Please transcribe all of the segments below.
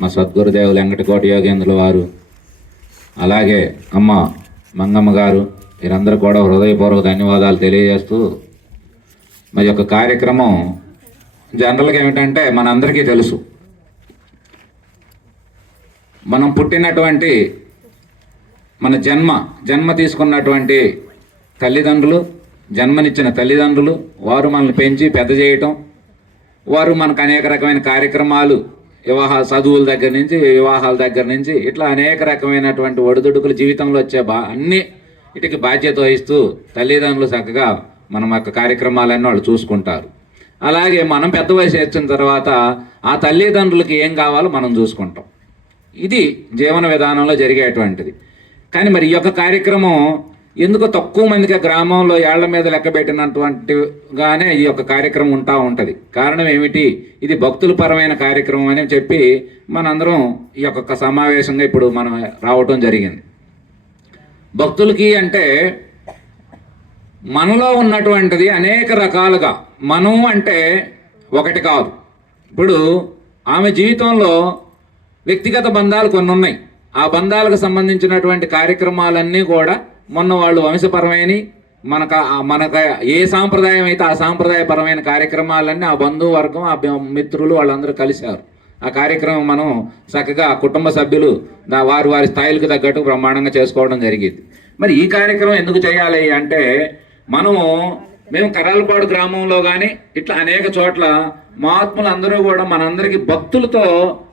మా సద్గురుదేవులు వెంకటకోటి యోగేంద్రుల వారు, అలాగే అమ్మ మంగమ్మ గారు, వీరందరూ కూడా హృదయపూర్వక ధన్యవాదాలు తెలియజేస్తూ, మరి యొక్క కార్యక్రమం జనరల్గా ఏమిటంటే మనందరికీ తెలుసు, మనం పుట్టినటువంటి మన జన్మ తీసుకున్నటువంటి తల్లిదండ్రులు, జన్మనిచ్చిన తల్లిదండ్రులు, వారు మనల్ని పెంచి పెద్ద చేయటం, వారు మనకు అనేక రకమైన కార్యక్రమాలు, చదువుల దగ్గర నుంచి, వివాహాల దగ్గర నుంచి, ఇట్లా అనేక రకమైనటువంటి ఒడిదుడుకులు జీవితంలో వచ్చే అన్ని వీటికి బాధ్యత వహిస్తూ తల్లిదండ్రులు చక్కగా మనం యొక్క కార్యక్రమాలన్నీ వాళ్ళు చూసుకుంటారు. అలాగే మనం పెద్ద వయసు వచ్చిన తర్వాత ఆ తల్లిదండ్రులకి ఏం కావాలో మనం చూసుకుంటాం. ఇది జీవన విధానంలో జరిగేటువంటిది. కానీ మరి ఈ యొక్క కార్యక్రమం ఎందుకో తక్కువ మందికి గ్రామంలో ఏళ్ల మీద లెక్కబెట్టినటువంటిగానే ఈ యొక్క కార్యక్రమం ఉంటుంది. కారణం ఏమిటి? ఇది భక్తుల పరమైన కార్యక్రమం అని చెప్పి మనందరం ఈ యొక్క సమావేశంగా ఇప్పుడు మనం రావటం జరిగింది. భక్తులకి అంటే మనలో ఉన్నటువంటిది అనేక రకాలుగా, మనం అంటే ఒకటి కాదు. ఇప్పుడు ఆమె జీవితంలో వ్యక్తిగత బంధాలు కొన్ని ఉన్నాయి. ఆ బంధాలకు సంబంధించినటువంటి కార్యక్రమాలన్నీ కూడా మొన్న వాళ్ళు వంశపరమైన మనకు ఏ సాంప్రదాయం అయితే ఆ సాంప్రదాయపరమైన కార్యక్రమాలన్నీ ఆ బంధువర్గం, ఆ మిత్రులు వాళ్ళందరూ కలిశారు. ఆ కార్యక్రమం మనం చక్కగా కుటుంబ సభ్యులు వారి స్థాయిలకు తగ్గట్టు బ్రహ్మాండంగా చేసుకోవడం జరిగింది. మరి ఈ కార్యక్రమం ఎందుకు చేయాలి అంటే, మేము కరాలపాడు గ్రామంలో కానీ ఇట్లా అనేక చోట్ల మహాత్ములు అందరూ కూడా మనందరికీ భక్తులతో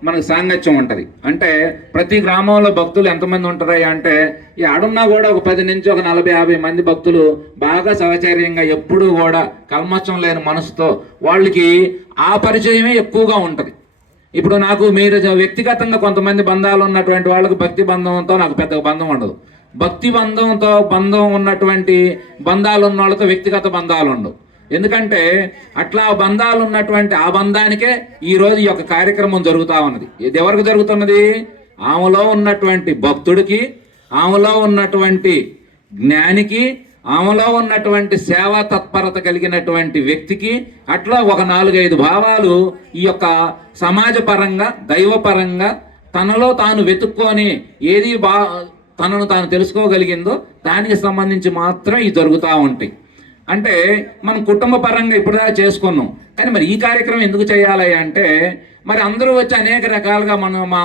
మనకు సాంగత్యం ఉంటుంది. అంటే ప్రతి గ్రామంలో భక్తులు ఎంతమంది ఉంటారా అంటే, ఈ ఆడున్నా కూడా ఒక 10 నుంచి ఒక 40-50 మంది భక్తులు బాగా సహచర్యంగా ఎప్పుడూ కూడా కల్మషం లేని మనసుతో వాళ్ళకి ఆ పరిచయమే ఎక్కువగా ఉంటుంది. ఇప్పుడు నాకు మీరు వ్యక్తిగతంగా కొంతమంది బంధాలు ఉన్నటువంటి వాళ్ళకి భక్తి బంధంతో నాకు పెద్ద బంధం ఉండదు. భక్తి బంధం ఉన్నటువంటి బంధాలు ఉన్న వాళ్ళతో వ్యక్తిగత బంధాలు ఉండవు. ఎందుకంటే అట్లా బంధాలు ఉన్నటువంటి ఆ బంధానికే ఈరోజు ఈ యొక్క కార్యక్రమం జరుగుతూ ఉన్నది. ఇది ఎవరికి జరుగుతున్నది? ఆమెలో ఉన్నటువంటి భక్తుడికి, ఆమెలో ఉన్నటువంటి జ్ఞానికి, ఆమెలో ఉన్నటువంటి సేవా తత్పరత కలిగినటువంటి వ్యక్తికి, అట్లా ఒక 4-5 భావాలు ఈ యొక్క సమాజపరంగా, దైవపరంగా తనలో తాను వెతుక్కొని ఏది తనను తాను తెలుసుకోగలిగిందో దానికి సంబంధించి మాత్రం ఇవి జరుగుతూ ఉంటాయి. అంటే మనం కుటుంబ పరంగా ఇప్పుడుదా చేసుకున్నాం. కానీ మరి ఈ కార్యక్రమం ఎందుకు చేయాలి అంటే, మరి అందరూ వచ్చి అనేక రకాలుగా మా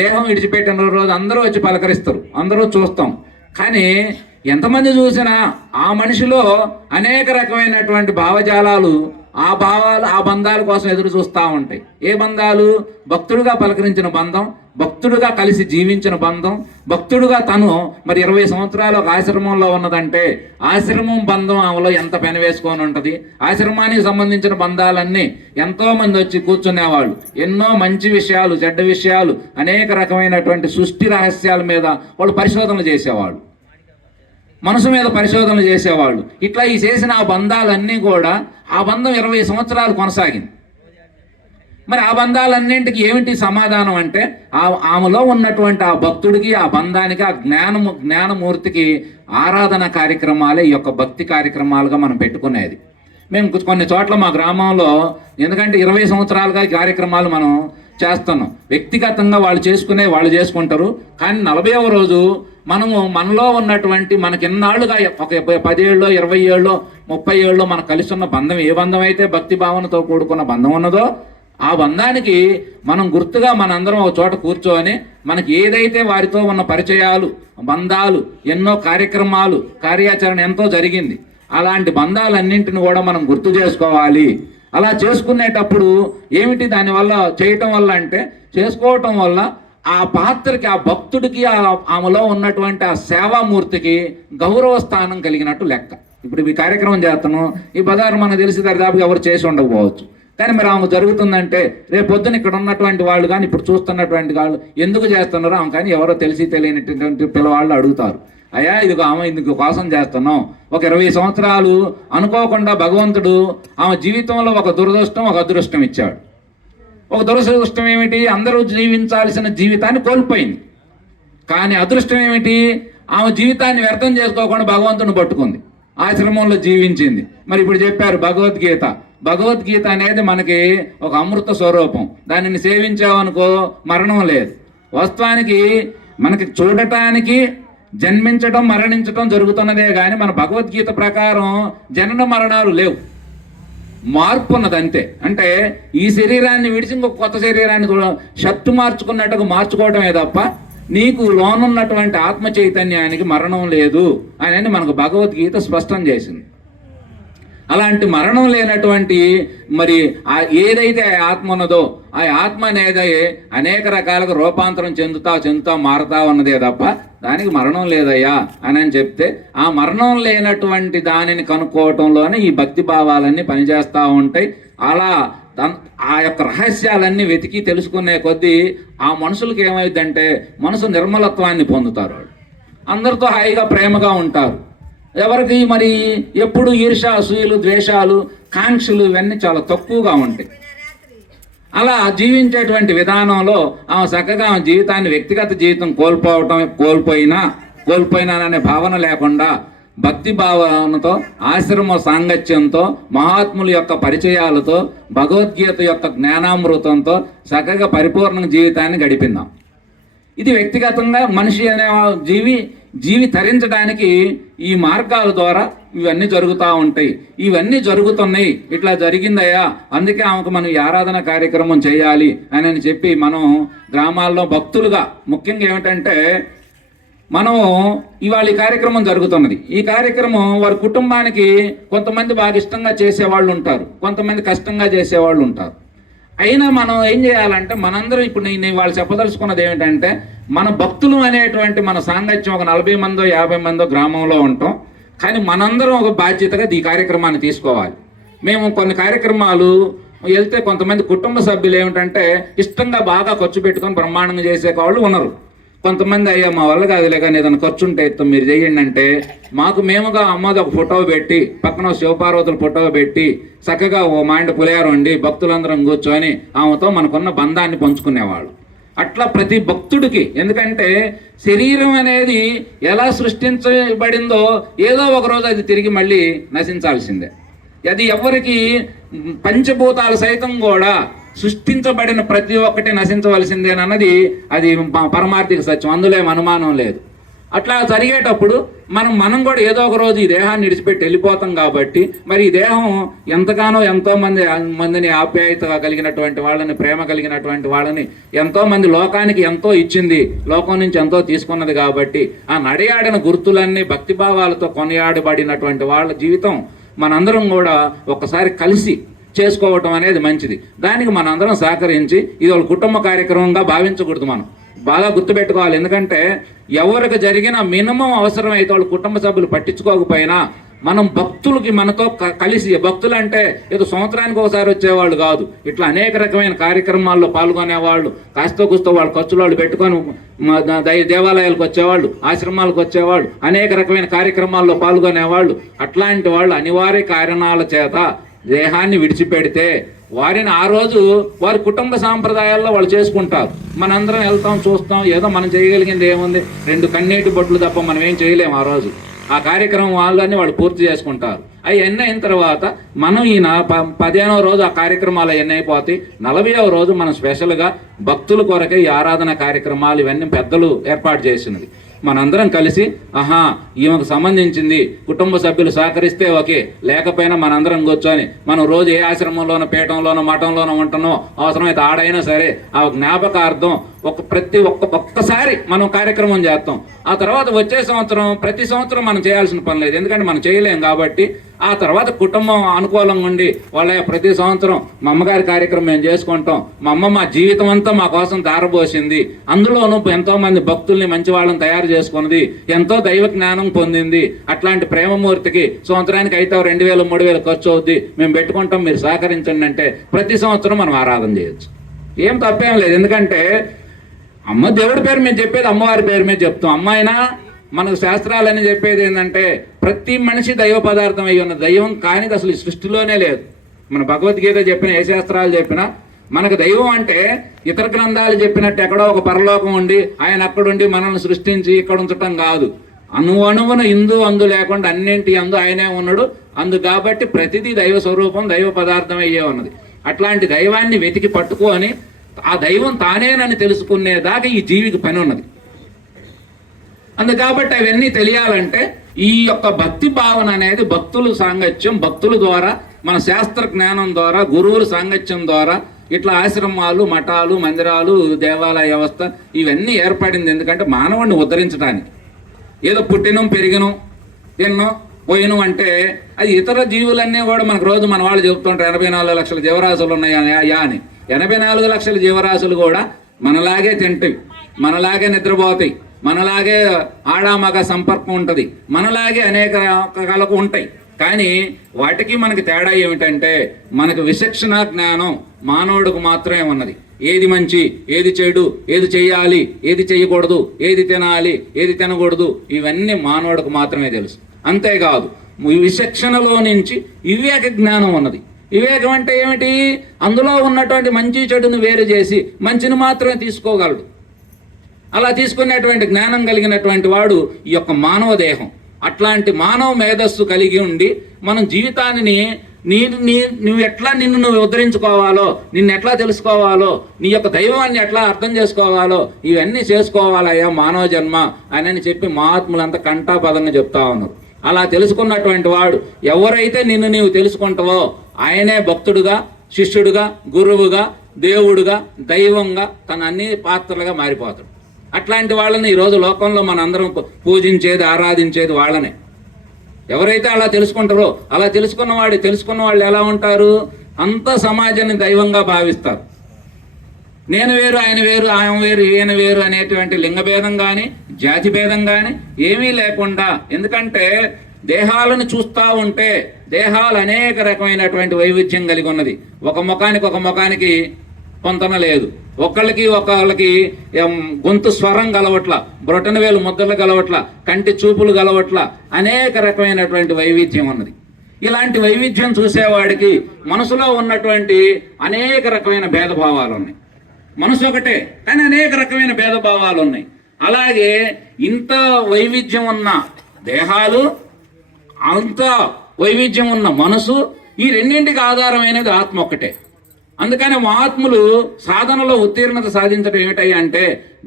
దేహం విడిచిపెట్టిన రోజు అందరూ వచ్చి పలకరిస్తారు, అందరూ చూస్తాం. కానీ ఎంతమంది చూసినా ఆ మనిషిలో అనేక రకమైనటువంటి భావజాలాలు, ఆ భావాలు, ఆ బంధాల కోసం ఎదురు చూస్తూ ఉంటాయి. ఏ బంధాలు? భక్తుడుగా పలకరించిన బంధం, భక్తుడుగా కలిసి జీవించిన బంధం, భక్తుడుగా తను మరి 20 సంవత్సరాలు ఒక ఆశ్రమంలో ఉన్నదంటే ఆశ్రమం బంధం ఆమెలో ఎంత పెనవేసుకొని ఉంటుంది. ఆశ్రమానికి సంబంధించిన బంధాలన్నీ ఎంతో మంది వచ్చి కూర్చునేవాళ్ళు, ఎన్నో మంచి విషయాలు, చెడ్డ విషయాలు, అనేక రకమైనటువంటి సృష్టి రహస్యాల మీద వాళ్ళు పరిశోధనలు చేసేవాళ్ళు, మనసు మీద పరిశోధనలు చేసేవాళ్ళు. ఇట్లా ఈ చేసిన ఆ బంధాలన్నీ కూడా ఆ బంధం 20 సంవత్సరాలు కొనసాగింది. మరి ఆ బంధాలన్నింటికి ఏమిటి సమాధానం అంటే, ఆమెలో ఉన్నటువంటి ఆ భక్తుడికి, ఆ బంధానికి, ఆ జ్ఞానమూర్తికి ఆరాధన కార్యక్రమాలే ఈ యొక్క భక్తి కార్యక్రమాలుగా మనం పెట్టుకునేది. మేము కొన్ని చోట్ల మా గ్రామంలో, ఎందుకంటే 20 సంవత్సరాలుగా ఈ కార్యక్రమాలు మనం చేస్తున్నాం. వ్యక్తిగతంగా వాళ్ళు చేసుకుంటారు. కానీ 40వ రోజు మనలో ఉన్నటువంటి మనకి ఎన్నాళ్ళుగా ఒక 10 ఏళ్ళో 20 ఏళ్ళో 30 ఏళ్ళో మనకు కలిసి ఉన్న బంధం, ఏ బంధం అయితే భక్తి భావనతో కూడుకున్న బంధం ఉన్నదో ఆ బంధానికి మనం గుర్తుగా మనందరం ఒక చోట కూర్చొని మనకి ఏదైతే వారితో ఉన్న పరిచయాలు, బంధాలు, ఎన్నో కార్యక్రమాలు, కార్యాచరణ ఎంతో జరిగింది, అలాంటి బంధాలన్నింటిని కూడా మనం గుర్తు చేసుకోవాలి. అలా చేసుకునేటప్పుడు ఏమిటి దానివల్ల చేయటం వల్ల అంటే, చేసుకోవటం వల్ల ఆ పాత్రకి, ఆ భక్తుడికి, ఆమెలో ఉన్నటువంటి ఆ సేవామూర్తికి గౌరవ స్థానం కలిగినట్టు లెక్క. ఇప్పుడు ఈ కార్యక్రమం చేస్తున్నాం, ఈ బజారు మనకు తెలిసి దరిదాపుగా ఎవరు చేసి ఉండకపోవచ్చు. కానీ మరి ఆమె జరుగుతుందంటే రేపు పొద్దున ఇక్కడ ఉన్నటువంటి వాళ్ళు కానీ ఇప్పుడు చూస్తున్నటువంటి వాళ్ళు ఎందుకు చేస్తున్నారో ఆమె కానీ ఎవరో తెలియనటువంటి పిల్లవాళ్ళు అడుగుతారు, అయ్యా ఇది ఆమె ఇందుకు కోసం చేస్తున్నాం. ఒక 20 సంవత్సరాలు అనుకోకుండా భగవంతుడు ఆమె జీవితంలో ఒక దురదృష్టం, ఒక అదృష్టం ఇచ్చాడు. ఒక దురదృష్టం ఏమిటి? అందరూ జీవించాల్సిన జీవితాన్ని కోల్పోయింది. కానీ అదృష్టం ఏమిటి? ఆమె జీవితాన్ని వ్యర్థం చేసుకోకుండా భగవంతుని పట్టుకుంది, ఆశ్రమంలో జీవించింది. మరి ఇప్పుడు చెప్పారు భగవద్గీత, భగవద్గీత అనేది మనకి ఒక అమృత స్వరూపం. దానిని సేవించామనుకో మరణం లేదు. వాస్తవానికి మనకి చూడటానికి జన్మించడం మరణించడం జరుగుతున్నదే కానీ మన భగవద్గీత ప్రకారం జనన మరణాలు లేవు, మార్పు ఉన్నది అంతే. అంటే ఈ శరీరాన్ని విడిచి ఇంకొక కొత్త శరీరాన్ని షర్టు మార్చుకున్నట్టుగా మార్చుకోవడమే తప్ప నీకు లోనున్నటువంటి ఆత్మ చైతన్యానికి మరణం లేదు అని మనకు భగవద్గీత స్పష్టం చేసింది. అలాంటి మరణం లేనటువంటి మరి ఏదైతే ఆత్మ ఉన్నదో ఆ ఆత్మ అనేది అనేక రకాలుగా రూపాంతరం చెందుతా మారుతా ఉన్నదే తప్ప దానికి మరణం లేదయ్యా అని చెప్తే, ఆ మరణం లేనటువంటి దానిని కనుక్కోవటంలోనే ఈ భక్తి భావాలన్నీ పనిచేస్తూ ఉంటాయి. అలా ఆ యొక్క రహస్యాలన్నీ వెతికి తెలుసుకునే కొద్దీ ఆ మనుషులకి ఏమైందంటే మనసు నిర్మలత్వాన్ని పొందుతారు. వాళ్ళు అందరితో హాయిగా ప్రేమగా ఉంటారు. ఎవరికి మరి ఎప్పుడు ఈర్ష, అసూయలు, ద్వేషాలు, కాంక్షలు ఇవన్నీ చాలా తక్కువగా ఉంటాయి. అలా జీవించేటువంటి విధానంలో ఆమె చక్కగా ఆమె జీవితాన్ని, వ్యక్తిగత జీవితం కోల్పోయినాననే భావన లేకుండా భక్తి భావనతో, ఆశ్రమ సాంగత్యంతో, మహాత్ముల యొక్క పరిచయాలతో, భగవద్గీత యొక్క జ్ఞానామృతంతో చక్కగా పరిపూర్ణ జీవితాన్ని గడిపిందాం. ఇది వ్యక్తిగతంగా మనిషి అనే జీవి తరించడానికి ఈ మార్గాల ద్వారా ఇవన్నీ జరుగుతూ ఉంటాయి. ఇవన్నీ జరుగుతున్నాయి, ఇట్లా జరిగిందయ్యా, అందుకే ఆమెకు మనం ఈ ఆరాధన కార్యక్రమం చేయాలి అని చెప్పి మనం గ్రామాల్లో భక్తులుగా, ముఖ్యంగా ఏమిటంటే మనం ఇవాళ ఈ కార్యక్రమం జరుగుతున్నది. ఈ కార్యక్రమం వారి కుటుంబానికి కొంతమంది బాగా ఇష్టంగా చేసేవాళ్ళు ఉంటారు, కొంతమంది కష్టంగా చేసేవాళ్ళు ఉంటారు. అయినా మనం ఏం చేయాలంటే మనందరం ఇప్పుడు నేను వాళ్ళు చెప్పదలుచుకున్నది ఏమిటంటే, మన భక్తులు అనేటువంటి మన సాంగత్యం ఒక 40 మందో 50 మందో గ్రామంలో ఉంటాం. కానీ మనందరం ఒక బాధ్యతగా ఈ కార్యక్రమాన్ని తీసుకోవాలి. మేము కొన్ని కార్యక్రమాలు వెళ్తే కొంతమంది కుటుంబ సభ్యులు ఏమిటంటే ఇష్టంగా బాగా ఖర్చు పెట్టుకొని బ్రహ్మాండంగా చేసే వాళ్ళు ఉన్నారు. కొంతమంది అయ్యా మా వల్ల కాదులే కానీ ఏదైనా ఖర్చు ఉంటే మీరు చేయండి అంటే, మేముగా అమ్మది ఒక ఫోటో పెట్టి, పక్కన శివపార్వతుల ఫోటో పెట్టి, చక్కగా ఓ మాండ పులిహారం వండి భక్తులందరం కూర్చొని ఆమెతో మనకున్న బంధాన్ని పంచుకునేవాళ్ళు. అట్లా ప్రతి భక్తుడికి, ఎందుకంటే శరీరం అనేది ఎలా సృష్టించబడిందో ఏదో ఒక రోజు అది తిరిగి మళ్ళీ నశించాల్సిందే. అది ఎవరికి, పంచభూతాలు సైతం కూడా సృష్టించబడిన ప్రతి ఒక్కటి నశించవలసిందేనన్నది అది పరమార్థిక సత్యం, అందులో ఏం అనుమానం లేదు. అట్లా జరిగేటప్పుడు మనం కూడా ఏదో ఒక రోజు ఈ దేహాన్ని విడిచిపెట్టి వెళ్ళిపోతాం. కాబట్టి మరి ఈ దేహం ఎంతగానో ఎంతో మందిని ఆప్యాయత కలిగినటువంటి వాళ్ళని, ప్రేమ కలిగినటువంటి వాళ్ళని, ఎంతో మంది లోకానికి ఎంతో ఇచ్చింది, లోకం నుంచి ఎంతో తీసుకున్నది. కాబట్టి ఆ నడియాడిన గుర్తులన్నీ భక్తిభావాలతో కొనియాడబడినటువంటి వాళ్ళ జీవితం మనందరం కూడా ఒకసారి కలిసి చేసుకోవటం అనేది మంచిది. దానికి మనందరం సహకరించి ఇది ఒక కుటుంబ కార్యక్రమంగా భావించకూడదు. మనం బాగా గుర్తుపెట్టుకోవాలి. ఎందుకంటే ఎవరికి జరిగిన మినిమం అవసరం అయితే వాళ్ళు కుటుంబ సభ్యులు పట్టించుకోకపోయినా మనం భక్తులకి మనతో కలిసి, భక్తులు అంటే ఏదో సంవత్సరానికి ఒకసారి వచ్చేవాళ్ళు కాదు, ఇట్లా అనేక రకమైన కార్యక్రమాల్లో పాల్గొనేవాళ్ళు, కాస్తో కూస్తో వాళ్ళు ఖర్చులు వాళ్ళు పెట్టుకొని దేవాలయాలకు వచ్చేవాళ్ళు, ఆశ్రమాలకు వచ్చేవాళ్ళు, అనేక రకమైన కార్యక్రమాల్లో పాల్గొనేవాళ్ళు. అట్లాంటి వాళ్ళు అనివార్య కారణాల చేత దేహాన్ని విడిచిపెడితే వారిని ఆ రోజు వారి కుటుంబ సాంప్రదాయాల్లో వాళ్ళు చేసుకుంటారు. మనందరం వెళ్తాం, చూస్తాం, ఏదో మనం చేయగలిగింది ఏముంది, 2 కన్నీటి బొట్లు తప్ప మనం ఏం చేయలేము. ఆ రోజు ఆ కార్యక్రమం వాళ్ళని వాళ్ళు పూర్తి చేసుకుంటారు. అవి ఎన్ని అయిన తర్వాత మనం ఈ 15వ రోజు ఆ కార్యక్రమాలు ఎన్ని అయిపోతాయి, 40వ రోజు మనం స్పెషల్గా భక్తుల కొరకే ఈ ఆరాధన కార్యక్రమాలు ఇవన్నీ పెద్దలు ఏర్పాటు చేసినది. మనందరం కలిసి ఈమెకు సంబంధించింది కుటుంబ సభ్యులు సహకరిస్తే ఓకే, లేకపోయినా మనందరం కూర్చొని మనం రోజు ఏ ఆశ్రమంలోనో, పీఠంలోనో, మఠంలోనో ఉంటున్నో, అవసరమైతే ఆడైనా సరే ఆ జ్ఞాపకార్థం ఒక్కసారి మనం కార్యక్రమం చేస్తాం. ఆ తర్వాత వచ్చే సంవత్సరం, ప్రతి సంవత్సరం మనం చేయాల్సిన పని లేదు, ఎందుకంటే మనం చేయలేం. కాబట్టి ఆ తర్వాత కుటుంబం అనుకూలంగా ఉండి వాళ్ళ ప్రతి సంవత్సరం మా అమ్మగారి కార్యక్రమం మేము చేసుకుంటాం, మా అమ్మ మా జీవితం అంతా మా కోసం దారబోసింది, అందులోనూ ఎంతోమంది భక్తుల్ని మంచి వాళ్ళని తయారు చేసుకున్నది, ఎంతో దైవ జ్ఞానం పొందింది, అట్లాంటి ప్రేమమూర్తికి సంవత్సరానికి అయితే 2000 3000 ఖర్చు అవుద్ది, మేము పెట్టుకుంటాం, మీరు సహకరించండి అంటే ప్రతి సంవత్సరం మనం ఆరాధన చేయొచ్చు. ఏం తప్పేం లేదు. ఎందుకంటే అమ్మ దేవుడి పేరు మేము చెప్పేది అమ్మవారి పేరు మీద చెప్తాం. అమ్మ అయినా మనకు శాస్త్రాలని చెప్పేది ఏంటంటే ప్రతి మనిషి దైవ పదార్థం అయ్యి ఉన్న, దైవం కానిది అసలు ఈ సృష్టిలోనే లేదు. మన భగవద్గీత చెప్పిన ఏ శాస్త్రాలు చెప్పినా మనకు దైవం అంటే ఇతర గ్రంథాలు చెప్పినట్టు ఎక్కడో ఒక పరలోకం ఉండి ఆయన అక్కడుండి మనల్ని సృష్టించి ఇక్కడ ఉంచటం కాదు. అణువున ఇందు అందు లేకుండా అన్నింటి అందు ఆయనే ఉన్నాడు, కాబట్టి ప్రతిదీ దైవ స్వరూపం, దైవ పదార్థం అయ్యే ఉన్నది. అట్లాంటి దైవాన్ని వెతికి పట్టుకొని ఆ దైవం తానేనని తెలుసుకునేదాకా ఈ జీవికి పని ఉన్నది. కాబట్టి అవన్నీ తెలియాలంటే ఈ యొక్క భక్తి భావన అనేది భక్తుల సాంగత్యం, భక్తుల ద్వారా, మన శాస్త్ర జ్ఞానం ద్వారా, గురువుల సాంగత్యం ద్వారా ఇట్లా ఆశ్రమాలు, మఠాలు, మందిరాలు, దేవాలయ వ్యవస్థ ఇవన్నీ ఏర్పడింది. ఎందుకంటే మానవుడిని ఉద్ధరించడానికి. ఏదో పుట్టినం, పెరిగినం, తిన్నాం, పోయినం అంటే అది ఇతర జీవులన్నీ కూడా మనకు రోజు మన వాళ్ళు చెబుతుంటారు 84 లక్షల జీవరాశులు ఉన్నాయా అని. 84 లక్షల జీవరాశులు కూడా మనలాగే తింటవి, మనలాగే నిద్రపోతాయి, మనలాగే ఆడామగ సంపర్కం ఉంటుంది, మనలాగే అనేక రకాలకు ఉంటాయి. కానీ వాటికి మనకి తేడా ఏమిటంటే మనకు విచక్షణ జ్ఞానం మానవుడికి మాత్రమే ఉన్నది. ఏది మంచి, ఏది చెడు, ఏది చెయ్యాలి, ఏది చెయ్యకూడదు, ఏది తినాలి, ఏది తినకూడదు, ఇవన్నీ మానవుడికి మాత్రమే తెలుసు. అంతేకాదు విచక్షణలో నుంచి వివేక జ్ఞానం ఉన్నది. వివేకం అంటే ఏమిటి? అందులో ఉన్నటువంటి మంచి చెడును వేరు చేసి మంచిని మాత్రమే తీసుకోగలడు. అలా తీసుకునేటువంటి జ్ఞానం కలిగినటువంటి వాడు ఈ యొక్క మానవ దేహం. అట్లాంటి మానవ మేధస్సు కలిగి ఉండి మనం జీవితాన్ని నువ్వు ఎట్లా నిన్ను ఉద్ధరించుకోవాలో, నిన్ను ఎట్లా తెలుసుకోవాలో, నీ యొక్క దైవాన్ని ఎట్లా అర్థం చేసుకోవాలో ఇవన్నీ చేసుకోవాలయ్యా మానవ జన్మ అని చెప్పి మహాత్ములంతా కంఠాపదంగా చెప్తా ఉన్నారు. అలా తెలుసుకున్నటువంటి వాడు ఎవరైతే నిన్ను నీవు తెలుసుకుంటావో ఆయనే భక్తుడుగా, శిష్యుడుగా, గురువుగా, దేవుడుగా, దైవంగా తన అన్ని పాత్రలుగా మారిపోతాడు. అట్లాంటి వాళ్ళని ఈరోజు లోకంలో మనందరం పూజించేది, ఆరాధించేది వాళ్ళనే. ఎవరైతే అలా తెలుసుకుంటారో, అలా తెలుసుకున్న వాళ్ళు ఎలా ఉంటారు? అంత సమాజాన్ని దైవంగా భావిస్తారు. నేను వేరు, ఆయన వేరు, ఆయన వేరు, ఈయన వేరు అనేటువంటి లింగభేదం కానీ, జాతి భేదం కానీ ఏమీ లేకుండా. ఎందుకంటే దేహాలను చూస్తూ ఉంటే దేహాలు అనేక రకమైనటువంటి వైవిధ్యం కలిగి ఉన్నది. ఒక ముఖానికి పొంతన లేదు. ఒకళ్ళకి గొంతు స్వరం గలవట్ల, బ్రొటన వేలు ముద్దలు గలవట్ల, కంటి చూపులు గలవట్ల, అనేక రకమైనటువంటి వైవిధ్యం ఉన్నది. ఇలాంటి వైవిధ్యం చూసేవాడికి మనసులో ఉన్నటువంటి అనేక రకమైన భేదభావాలు ఉన్నాయి. మనసు ఒకటే కానీ అనేక రకమైన భేదభావాలు ఉన్నాయి. అలాగే ఇంత వైవిధ్యం ఉన్న దేహాలు, అంత వైవిధ్యం ఉన్న మనసు, ఈ రెండింటికి ఆధారమైనది ఆత్మ ఒక్కటే. అందుకని మహాత్ములు సాధనలో ఉత్తీర్ణత సాధించడం ఏమిటయ్యా అంటే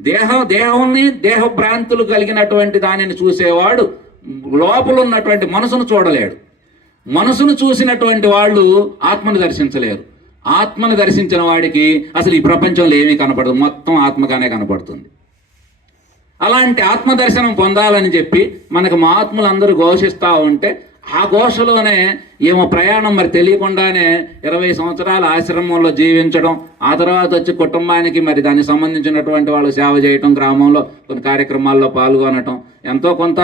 దేహాన్ని, దేహభ్రాంతులు కలిగినటువంటి దానిని చూసేవాడు లోపల ఉన్నటువంటి మనసును చూడలేడు. మనసును చూసినటువంటి వాళ్ళు ఆత్మను దర్శించలేరు. ఆత్మను దర్శించిన వాడికి అసలు ఈ ప్రపంచంలో ఏమీ కనపడదు, మొత్తం ఆత్మగానే కనపడుతుంది. అలాంటి ఆత్మదర్శనం పొందాలని చెప్పి మనకు మహాత్ములందరూ ఘోషిస్తూ ఉంటే ఆ ఘోషలోనే ఏమో ప్రయాణం మరి తెలియకుండానే 20 సంవత్సరాల ఆశ్రమంలో జీవించడం, ఆ తర్వాత వచ్చి కుటుంబానికి మరి దానికి సంబంధించినటువంటి వాళ్ళు సేవ చేయటం, గ్రామంలో కొన్ని కార్యక్రమాల్లో పాల్గొనటం, ఎంతో కొంత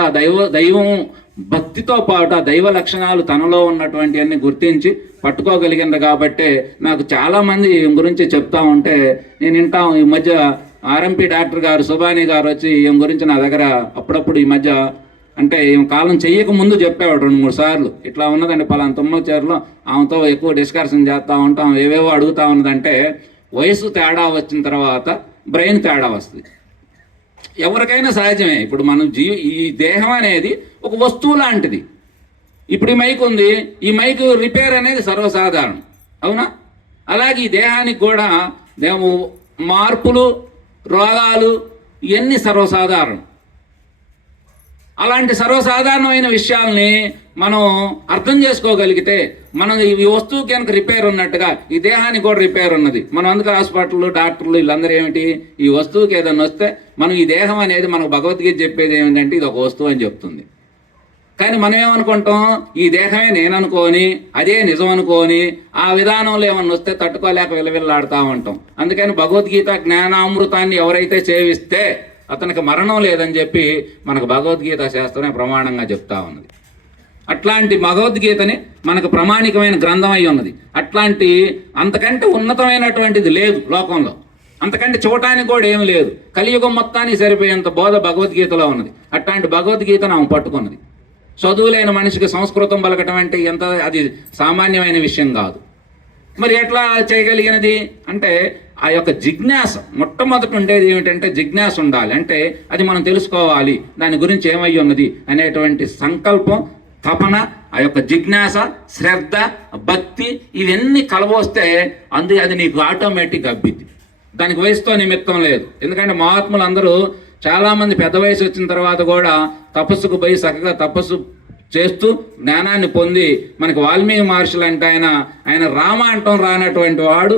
దైవం భక్తితో పాటు ఆ దైవ లక్షణాలు తనలో ఉన్నటువంటి అన్ని గుర్తించి పట్టుకోగలిగింది. కాబట్టే నాకు చాలామంది గురించి చెప్తా ఉంటే నేను వింటాం. ఈ మధ్య ఆర్ఎంపీ డాక్టర్ గారు సుబాని గారు వచ్చి ఈమె గురించి నా దగ్గర అప్పుడప్పుడు ఈ మధ్య అంటే ఈమె కాలం చెయ్యక ముందు చెప్పేవాడు 2-3 సార్లు. ఇట్లా ఉన్నదండి పలానా తుమ్మలచేరులో, ఆమెతో ఎక్కువ డిస్కషన్ చేస్తూ ఉంటాం, ఏవేవో అడుగుతా ఉన్నదంటే వయసు తేడా వచ్చిన తర్వాత బ్రెయిన్ తేడా వస్తుంది. ఎవరికైనా సహజమే. ఇప్పుడు మనం ఈ దేహం అనేది ఒక వస్తువు లాంటిది. ఇప్పుడు ఈ మైక్ ఉంది, ఈ మైక్ రిపేర్ అనేది సర్వసాధారణం, అవునా? అలాగే ఈ దేహానికి కూడా మార్పులు, రోగాలు ఇవన్నీ సర్వసాధారణం. అలాంటి సర్వసాధారణమైన విషయాల్ని మనం అర్థం చేసుకోగలిగితే మనం ఈ వస్తువు కనుక రిపేర్ ఉన్నట్టుగా ఈ దేహానికి కూడా రిపేర్ ఉన్నది. మనం అందుకు హాస్పిటల్, డాక్టర్లు వీళ్ళందరూ ఏమిటి, ఈ వస్తువుకి ఏదైనా వస్తే మనం ఈ దేహం అనేది మనకు భగవద్గీత చెప్పేది ఏమిటంటే ఇది ఒక వస్తువు అని చెప్తుంది. కానీ మనం ఏమనుకుంటాం, ఈ దేహమే నేను అనుకోని, అదే నిజం అనుకోని ఆ విధానంలో ఏమన్నా వస్తే తట్టుకోలేక విలవిల్లాడుతూ ఉంటాం. అందుకని భగవద్గీత జ్ఞానామృతాన్ని ఎవరైతే సేవిస్తే అతనికి మరణం లేదని చెప్పి మనకు భగవద్గీత శాస్త్రమే ప్రమాణంగా చెప్తా ఉన్నది. అట్లాంటి భగవద్గీతని మనకు ప్రామాణికమైన గ్రంథం అయి ఉన్నది. అట్లాంటి అంతకంటే ఉన్నతమైనటువంటిది లేదు లోకంలో, అంతకంటే చూడటానికి కూడా ఏమి లేదు. కలియుగం మొత్తానికి సరిపోయేంత బోధ భగవద్గీతలో ఉన్నది. అట్లాంటి భగవద్గీతను ఆమె పట్టుకున్నది. చదువులేని మనిషికి సంస్కృతం పలకటం అంటే అది సామాన్యమైన విషయం కాదు. మరి ఎట్లా చేయగలిగినది అంటే ఆ యొక్క జిజ్ఞాస, మొట్టమొదటి ఉండేది ఏమిటంటే జిజ్ఞాస ఉండాలి. అంటే అది మనం తెలుసుకోవాలి, దాని గురించి ఏమై ఉన్నది అనేటువంటి సంకల్పం, తపన ఆ యొక్క జిజ్ఞాస, శ్రద్ధ, భక్తి ఇవన్నీ కలబోస్తే అది నీకు ఆటోమేటిక్గా అబ్బిద్ది. దానికి వయసుతో నిమిత్తం లేదు. ఎందుకంటే మహాత్ములు అందరూ చాలామంది పెద్ద వయసు వచ్చిన తర్వాత కూడా తపస్సుకు పోయి చక్కగా తపస్సు చేస్తూ జ్ఞానాన్ని పొంది, మనకి వాల్మీకి మహర్షులు అంటే ఆయన రామాయణం రానటువంటి వాడు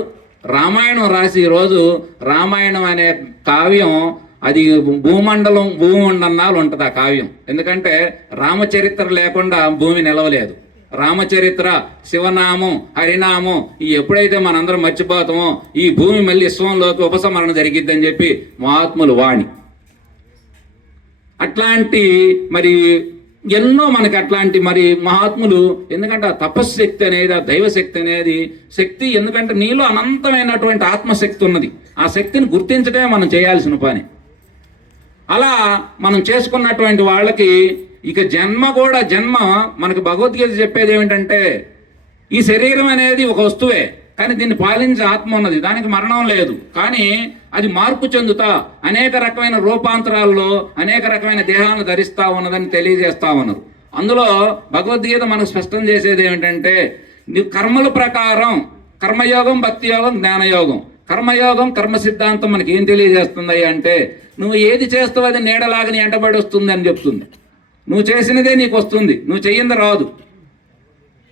రామాయణం రాసి ఈరోజు రామాయణం అనే కావ్యం అది భూమండలాలు ఉంటుంది ఆ కావ్యం. ఎందుకంటే రామచరిత్ర లేకుండా భూమి నిలవలేదు. రామచరిత్ర, శివనామం, హరినామం ఈ ఎప్పుడైతే మనందరం మర్చిపోతామో ఈ భూమి మళ్ళీ విశ్వంలోకి ఉపసంహరణ జరిగిద్దని చెప్పి మహాత్ములు వాణి. అట్లాంటి మరి ఎన్నో మనకి అట్లాంటి మరి మహాత్ములు. ఎందుకంటే ఆ తపశ్శక్తి అనేది, ఆ దైవశక్తి అనేది శక్తి. ఎందుకంటే నీలో అనంతమైనటువంటి ఆత్మశక్తి ఉన్నది. ఆ శక్తిని గుర్తించడమే మనం చేయాల్సిన పని. అలా మనం చేసుకున్నటువంటి వాళ్ళకి ఇక జన్మ మనకి భగవద్గీత చెప్పేది ఏమిటంటే ఈ శరీరం అనేది ఒక వస్తువే, కానీ దీన్ని పాలించే ఆత్మ ఉన్నది. దానికి మరణం లేదు, కానీ అది మార్పు చెందుతా అనేక రకమైన రూపాంతరాల్లో అనేక రకమైన దేహాలను ధరిస్తా ఉన్నదని తెలియజేస్తా ఉన్నారు. అందులో భగవద్గీత మనకు స్పష్టం చేసేది ఏమిటంటే నీ కర్మల ప్రకారం కర్మయోగం, భక్తి యోగం, జ్ఞానయోగం. కర్మయోగం, కర్మ సిద్ధాంతం మనకి ఏం తెలియజేస్తుంది అంటే నువ్వు ఏది చేస్తావు అది నీడలాగా నీ ఎంటబడి వస్తుంది అని చెప్తుంది. నువ్వు చేసినదే నీకు వస్తుంది, నువ్వు చెయ్యింది రాదు,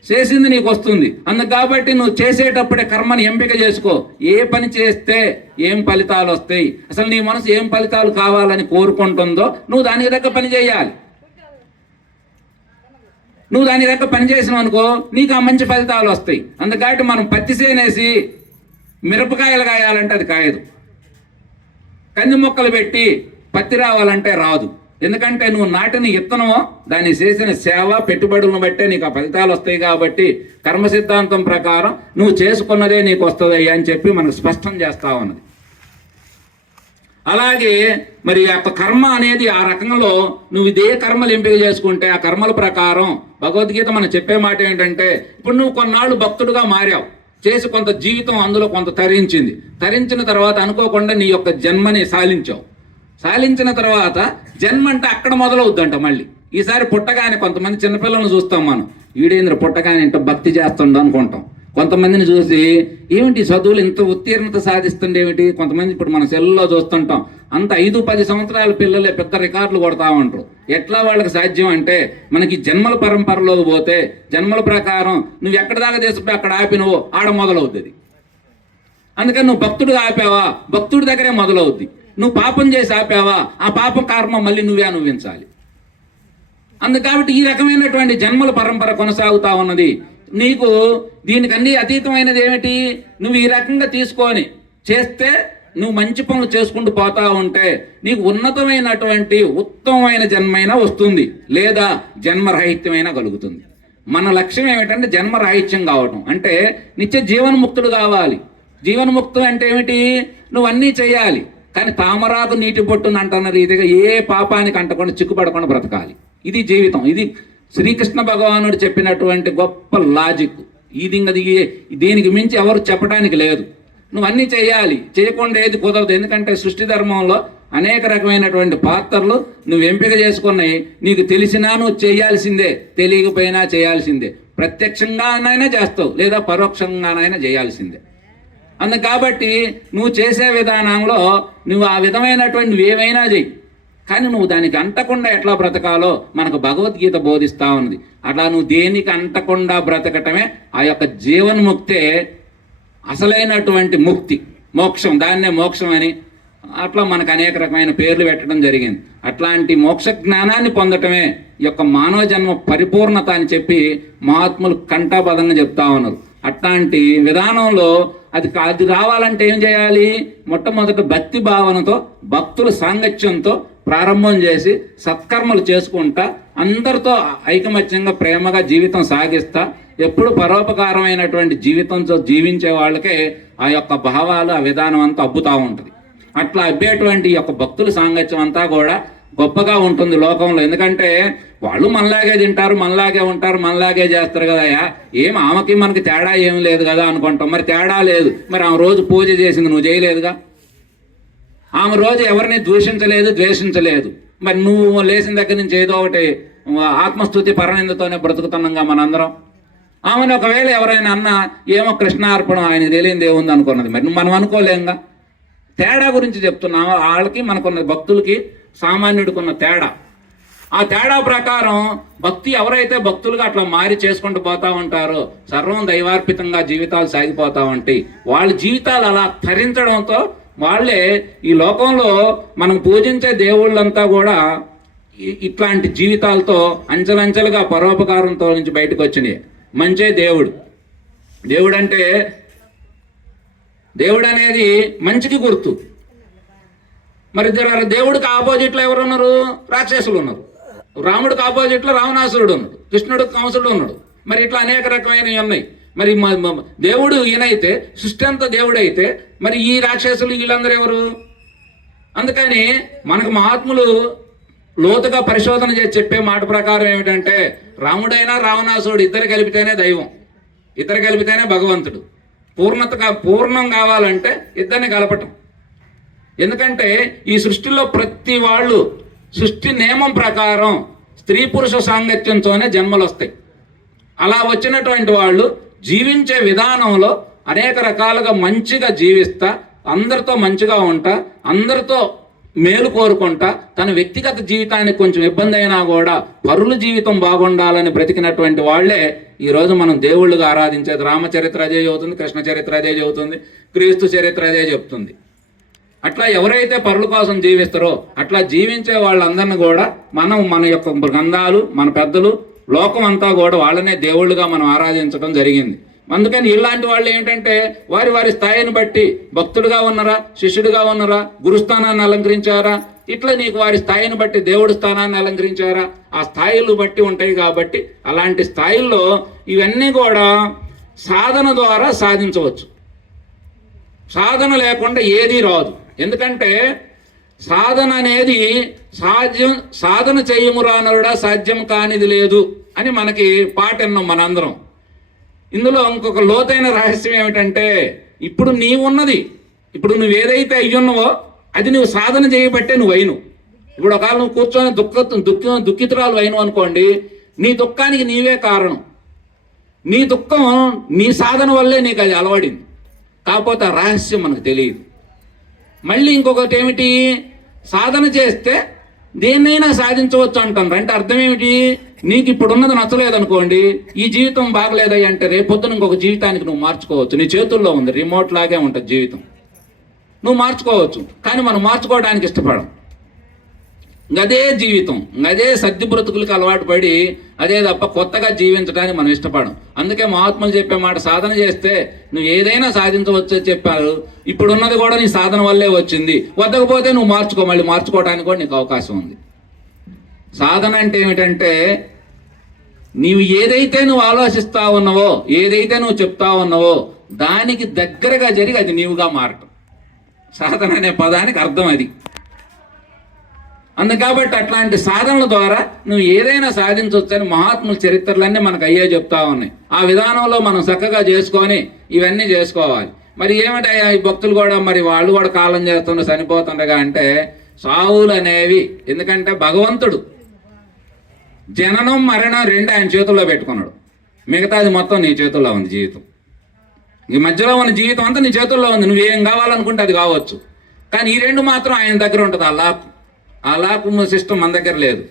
చేసింది నీకు వస్తుంది. అందుకు కాబట్టి నువ్వు చేసేటప్పుడే కర్మని ఎంపిక చేసుకో. ఏ పని చేస్తే ఏం ఫలితాలు వస్తాయి, అసలు నీ మనసు ఏం ఫలితాలు కావాలని కోరుకుంటుందో నువ్వు దానికి దగ్గర పని చేయాలి. నువ్వు దాని దగ్గర పని చేసినావు అనుకో నీకు ఆ మంచి ఫలితాలు వస్తాయి. అందుకని మనం పత్తి చేనేసి మిరపకాయలు కాయాలంటే అది కాయదు. కంది మొక్కలు పెట్టి పత్తి రావాలంటే రాదు. ఎందుకంటే నువ్వు నాటిన ఇత్తనమో దాన్ని చేసిన సేవ, పెట్టుబడులను బట్టే నీకు ఆ ఫలితాలు వస్తాయి. కాబట్టి కర్మ సిద్ధాంతం ప్రకారం నువ్వు చేసుకున్నదే నీకు వస్తుంది అని చెప్పి మనకు స్పష్టం చేస్తా ఉన్నది. అలాగే మరి ఆ కర్మ అనేది ఆ రకంలో నువ్వు ఇదే కర్మలు ఎంపిక చేసుకుంటే ఆ కర్మల ప్రకారం భగవద్గీత మనం చెప్పే మాట ఏంటంటే ఇప్పుడు నువ్వు కొన్నాళ్ళు భక్తుడుగా మారావు, చేసి కొంత జీవితం అందులో కొంత తరించిన తర్వాత అనుకోకుండా నీ యొక్క జన్మని సాలించిన తర్వాత జన్మ అంటే అక్కడ మొదలవుద్దంట. మళ్ళీ ఈసారి పుట్టగానే కొంతమంది చిన్నపిల్లలను చూస్తాం మనం, వీడేంద్ర పుట్టగానే ఇంత భక్తి చేస్తుండ అనుకుంటాం. కొంతమందిని చూసి ఏమిటి చదువులు ఇంత ఉత్తీర్ణత సాధిస్తుండే ఏమిటి. కొంతమంది ఇప్పుడు మన సెల్లో చూస్తుంటాం అంత 5-10 సంవత్సరాల పిల్లలే పెద్ద రికార్డులు కొడతా ఉంటారు. ఎట్లా వాళ్ళకి సాధ్యం అంటే మనకి జన్మల పరంపరలోకి పోతే జన్మల ప్రకారం నువ్వు ఎక్కడ దాకా తీసుకుపోయి అక్కడ ఆపినవో ఆడ మొదలవుద్ది. అందుకని నువ్వు భక్తుడిగా ఆపావా భక్తుడి దగ్గరే మొదలవుద్ది. నువ్వు పాపం చేసి ఆపావా ఆ పాపం కారణం మళ్ళీ నువ్వే అనుభవించాలి. కాబట్టి ఈ రకమైనటువంటి జన్మల పరంపర కొనసాగుతా ఉన్నది. నీకు దీనికన్నీ అతీతమైనది ఏమిటి, నువ్వు ఈ రకంగా తీసుకొని చేస్తే నువ్వు మంచి పనులు చేసుకుంటూ పోతా ఉంటే నీకు ఉన్నతమైనటువంటి ఉత్తమమైన జన్మైనా వస్తుంది, లేదా జన్మరాహిత్యమైనా కలుగుతుంది. మన లక్ష్యం ఏమిటంటే జన్మరాహిత్యం కావటం, అంటే నిత్య జీవన్ముక్తుడు కావాలి. జీవన్ముక్తుడు అంటే ఏమిటి, నువ్వు అన్నీ చేయాలి కానీ తామరాకు నీటి బొట్టును అంటున్న రీతిగా ఏ పాపానికి అంటకుండా చిక్కుపడకుండా బ్రతకాలి. ఇది జీవితం. ఇది శ్రీకృష్ణ భగవానుడు చెప్పినటువంటి గొప్ప లాజిక్. దీనికి మించి ఎవరు చెప్పడానికి లేదు. నువ్వు అన్నీ చేయాలి, చేయకుండా ఏది కుదరదు. ఎందుకంటే సృష్టి ధర్మంలో అనేక రకమైనటువంటి పాత్రలు నువ్వు ఎంపిక చేసుకున్నాయి. నీకు తెలిసినా నువ్వు చేయాల్సిందే, తెలియకపోయినా చేయాల్సిందే. ప్రత్యక్షంగానైనా చేస్తావు లేదా పరోక్షంగానైనా చేయాల్సిందే. కాబట్టి నువ్వు చేసే విధానంలో నువ్వు ఆ విధమైనటువంటి నువ్వేమైనా చెయ్యి, కానీ నువ్వు దానికి అంటకుండా ఎట్లా బ్రతకాలో మనకు భగవద్గీత బోధిస్తూ ఉంది. అట్లా నువ్వు దేనికి అంటకుండా బ్రతకటమే ఆ యొక్క జీవన్ముక్తే అసలైనటువంటి ముక్తి, మోక్షం. దాన్నే మోక్షం అని అట్లా మనకు అనేక రకమైన పేర్లు పెట్టడం జరిగింది. అట్లాంటి మోక్ష జ్ఞానాన్ని పొందటమే ఈ యొక్క మానవ జన్మ పరిపూర్ణత అని చెప్పి మహాత్ములు కంఠాపదంగా చెప్తా ఉన్నారు. అట్లాంటి విధానంలో అది రావాలంటే ఏం చేయాలి, మొట్టమొదట భక్తి భావనతో భక్తుల సాంగత్యంతో ప్రారంభం చేసి సత్కర్మలు చేసుకుంటా అందరితో ఐకమత్యంగా ప్రేమగా జీవితం సాగిస్తా ఎప్పుడు పరోపకారమైనటువంటి జీవితంతో జీవించే వాళ్ళకే ఆ యొక్క భావాలు ఆ విధానం అంతా అబ్బుతూ ఉంటుంది. అట్లా అబ్బేటువంటి యొక్క భక్తుల సాంగత్యం అంతా కూడా గొప్పగా ఉంటుంది లోకంలో. ఎందుకంటే వాళ్ళు మనలాగే తింటారు, మనలాగే ఉంటారు, మనలాగే చేస్తారు కదా. ఆమెకి మనకి తేడా ఏం లేదు కదా అనుకుంటాం. మరి తేడా లేదు, మరి ఆమె రోజు పూజ చేసింది నువ్వు చేయలేదుగా. ఆమె రోజు ఎవరిని దూషించలేదు, ద్వేషించలేదు. మరి నువ్వు లేచిన దగ్గర నుంచి ఏదో ఒకటి ఆత్మస్తుతి పరనిందతోనే బ్రతుకుతున్నాంగా మనందరం. ఆమెను ఒకవేళ ఎవరైనా అన్నా ఏమో కృష్ణార్పణం ఆయనకి తెలియదు ఏముంది అనుకున్నది, మరి మనం అనుకోలేంగా. తేడా గురించి చెప్తున్నాము. వాళ్ళకి మనకున్న భక్తులకి సామాన్యుడికున్న తేడా. ఆ తేడా ప్రకారం భక్తి ఎవరైతే భక్తులుగా అట్లా మారి చేసుకుంటూ పోతా ఉంటారో సర్వం దైవార్పితంగా జీవితాలు సాగిపోతా ఉంటాయి. వాళ్ళ జీవితాలు అలా తరించడంతో వాళ్ళే ఈ లోకంలో మనం పూజించే దేవుళ్ళంతా కూడా ఇట్లాంటి జీవితాలతో అంచెలంచెలుగా పరోపకారంతో నుంచి బయటకు వచ్చినాయి. మంచే దేవుడు. దేవుడు అనేది మంచికి గుర్తు. మరి దేవుడికి ఆపోజిట్లో ఎవరు ఉన్నారు? రాక్షసులు ఉన్నారు. రాముడికి ఆపోజిట్లో రావణాసురుడు ఉన్నాడు, కృష్ణుడికి కంసుడు ఉన్నాడు. మరి ఇట్లా అనేక రకమైనవి ఉన్నాయి. మరి దేవుడు ఈయనైతే, సృష్టి అంతా దేవుడు అయితే, మరి ఈ రాక్షసులు వీళ్ళందరూ ఎవరు? అందుకని మనకు మహాత్ములు లోతుగా పరిశోధన చేసి చెప్పే మాట ప్రకారం ఏమిటంటే, రాముడైనా రావణాసురుడు ఇద్దరు కలిపితేనే దైవం, ఇద్దరు కలిపితేనే భగవంతుడు. పూర్ణం కావాలంటే ఇద్దరిని కలపటం. ఎందుకంటే ఈ సృష్టిలో ప్రతి వాళ్ళు సృష్టి నియమం ప్రకారం స్త్రీ పురుష సాంగత్యంతోనే జన్మలు వస్తాయి. అలా వచ్చినటువంటి వాళ్ళు జీవించే విధానంలో అనేక రకాలుగా మంచిగా జీవిస్తా, అందరితో మంచిగా ఉంటా, అందరితో మేలు కోరుకుంటా, తన వ్యక్తిగత జీవితానికి కొంచెం ఇబ్బంది అయినా కూడా పరుల జీవితం బాగుండాలని బ్రతికినటువంటి వాళ్లే ఈరోజు మనం దేవుళ్ళుగా ఆరాధించేది. రామచరిత్ర అదే చెబుతుంది, కృష్ణ చరిత్ర అదే చెబుతుంది, క్రీస్తు చరిత్ర అదే చెప్తుంది. అట్లా ఎవరైతే పరుల కోసం జీవిస్తారో అట్లా జీవించే వాళ్ళందరినీ కూడా మన యొక్క గ్రంథాలు, మన పెద్దలు, లోకం అంతా కూడా వాళ్ళనే దేవుళ్ళుగా మనం ఆరాధించడం జరిగింది. అందుకని ఇలాంటి వాళ్ళు ఏంటంటే వారి స్థాయిని బట్టి భక్తుడుగా ఉన్నారా, శిష్యుడిగా ఉన్నారా, గురుస్థానాన్ని అలంకరించారా, ఇట్లా నీకు వారి స్థాయిని బట్టి దేవుడి స్థానాన్ని అలంకరించారా, ఆ స్థాయిలు బట్టి ఉంటాయి. కాబట్టి అలాంటి స్థాయిల్లో ఇవన్నీ కూడా సాధన ద్వారా సాధించవచ్చు. సాధన లేకుండా ఏదీ రాదు. ఎందుకంటే సాధన అనేది సాధన చేయమురా నరుడా సాధ్యం కానిది లేదు అని మనకి పాట విన్నాం మనందరం. ఇందులో ఇంకొక లోతైన రహస్యం ఏమిటంటే, ఇప్పుడు నువ్వు ఏదైతే అయ్యున్నావో అది నువ్వు సాధన చేయబట్టే నువ్వు అయిను. ఇప్పుడు ఒకవేళ నువ్వు కూర్చొని దుఃఖితురాలు అయిను అనుకోండి, నీ దుఃఖానికి నీవే కారణం. నీ దుఃఖం నీ సాధన వల్లే నీకు అది అలవడింది. కాకపోతే ఆ రహస్యం మనకు తెలియదు. మళ్ళీ ఇంకొకటి ఏమిటి, సాధన చేస్తే దేన్నైనా సాధించవచ్చు అంటారు. అంటే అర్థం ఏమిటి, నీకు ఇప్పుడు ఉన్నది నచ్చలేదనుకోండి, ఈ జీవితం బాగలేదయ్యి అంటే రేపొద్దున ఇంకొక జీవితానికి నువ్వు మార్చుకోవచ్చు. నీ చేతుల్లో ఉంది, రిమోట్ లాగే ఉంటుంది జీవితం, నువ్వు మార్చుకోవచ్చు. కానీ మనం మార్చుకోవడానికి ఇష్టపడం. అదే జీవితం, అదే సర్ది బ్రతుకులకు అలవాటు పడి అదే తప్ప కొత్తగా జీవించడానికి మనం ఇష్టపడం. అందుకే మహాత్ములు చెప్పే మాట, సాధన చేస్తే నువ్వు ఏదైనా సాధించవచ్చు చెప్పారు. ఇప్పుడు ఉన్నది కూడా నీ సాధన వల్లే వచ్చింది. వద్దకపోతే నువ్వు మార్చుకో, మళ్ళీ మార్చుకోవడానికి కూడా నీకు అవకాశం ఉంది. సాధన అంటే ఏమిటంటే, నీవు ఏదైతే నువ్వు ఆలోచిస్తా ఉన్నావో, ఏదైతే నువ్వు చెప్తా ఉన్నావో దానికి దగ్గరగా జరిగి అది నీవుగా మారటం. సాధన అనే పదానికి అర్థం అది. కాబట్టి అట్లాంటి సాధనల ద్వారా నువ్వు ఏదైనా సాధించవచ్చని మహాత్ముల చరిత్రలన్నీ మనకు అయ్యే చెప్తా ఉన్నాయి. ఆ విధానంలో మనం చక్కగా చేసుకొని ఇవన్నీ చేసుకోవాలి. మరి ఏమిటి ఈ భక్తులు కూడా మరి వాళ్ళు కూడా కాలం చేస్తుండే చనిపోతుండగా అంటే, సావులు అనేవి, ఎందుకంటే భగవంతుడు జననం మరణం రెండు ఆయన చేతుల్లో పెట్టుకున్నాడు. మిగతాది మొత్తం నీ చేతుల్లో ఉంది జీవితం. ఈ మధ్యలో ఉన్న జీవితం అంతా నీ చేతుల్లో ఉంది. నువ్వేం కావాలనుకుంటే అది కావచ్చు. కానీ ఈ రెండు మాత్రం ఆయన దగ్గర ఉంటుంది. ఆ లాక్ సిస్టమ్ మన దగ్గర లేదు.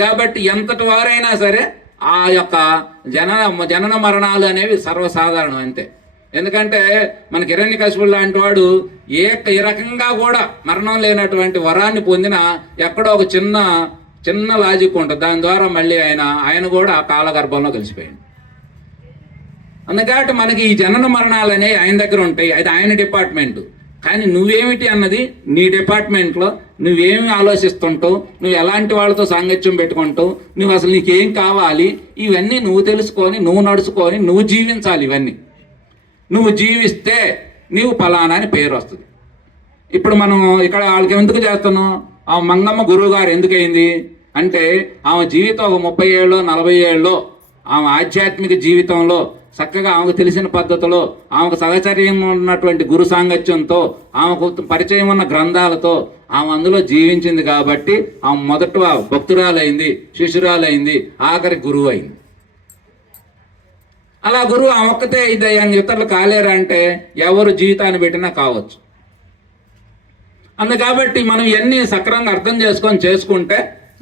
కాబట్టి ఎంతటి వారైనా సరే ఆ యొక్క జనన మరణాలు అనేవి సర్వసాధారణం అంతే. ఎందుకంటే మనకి హిరణ్యకశిపుడు లాంటి వాడు ఏ రకంగా కూడా మరణం లేనటువంటి వరాన్ని పొందిన ఎక్కడో ఒక చిన్న లాజిక్ ఉంటుంది. దాని ద్వారా మళ్ళీ ఆయన కూడా ఆ కాలగర్భంలో కలిసిపోయాడు. కాబట్టి మనకి ఈ జనన మరణాలు అనేవి ఆయన దగ్గర ఉంటాయి. అది ఆయన డిపార్ట్మెంట్. కానీ నువ్వేమిటి అన్నది నీ డిపార్ట్మెంట్లో నువ్వేమి ఆలోచిస్తుంటావు, నువ్వు ఎలాంటి వాళ్ళతో సాంగత్యం పెట్టుకుంటావు, నువ్వు అసలు నీకేం కావాలి, ఇవన్నీ నువ్వు తెలుసుకొని నువ్వు నడుచుకొని నువ్వు జీవించాలి. ఇవన్నీ నువ్వు జీవిస్తే నీవు ఫలానా అని పేరు వస్తుంది. ఇప్పుడు మనం ఇక్కడ వాళ్ళకి ఎందుకు చేస్తున్నాం, ఆ మంగమ్మ గురువు గారు ఎందుకయింది అంటే, ఆమె జీవితం ఒక 30 ఏళ్ళలో 40 ఏళ్ళలో ఆమె ఆధ్యాత్మిక జీవితంలో చక్కగా ఆమెకు తెలిసిన పద్ధతిలో, ఆమెకు సహచర్యం ఉన్నటువంటి గురు సాంగత్యంతో, ఆమెకు పరిచయం ఉన్న గ్రంథాలతో, ఆమె అందులో జీవించింది కాబట్టి ఆమె మొదట భక్తురాలైంది, శిష్యురాలైంది, ఆఖరి గురువు అయింది. అలా గురువు ఆ ఒక్కతే ఇదయ్యాన్ని ఇతరులు కాలేరంటే ఎవరు జీవితాన్ని పెట్టినా కావచ్చు. కాబట్టి మనం ఇవన్నీ సక్రమంగా అర్థం చేసుకుంటే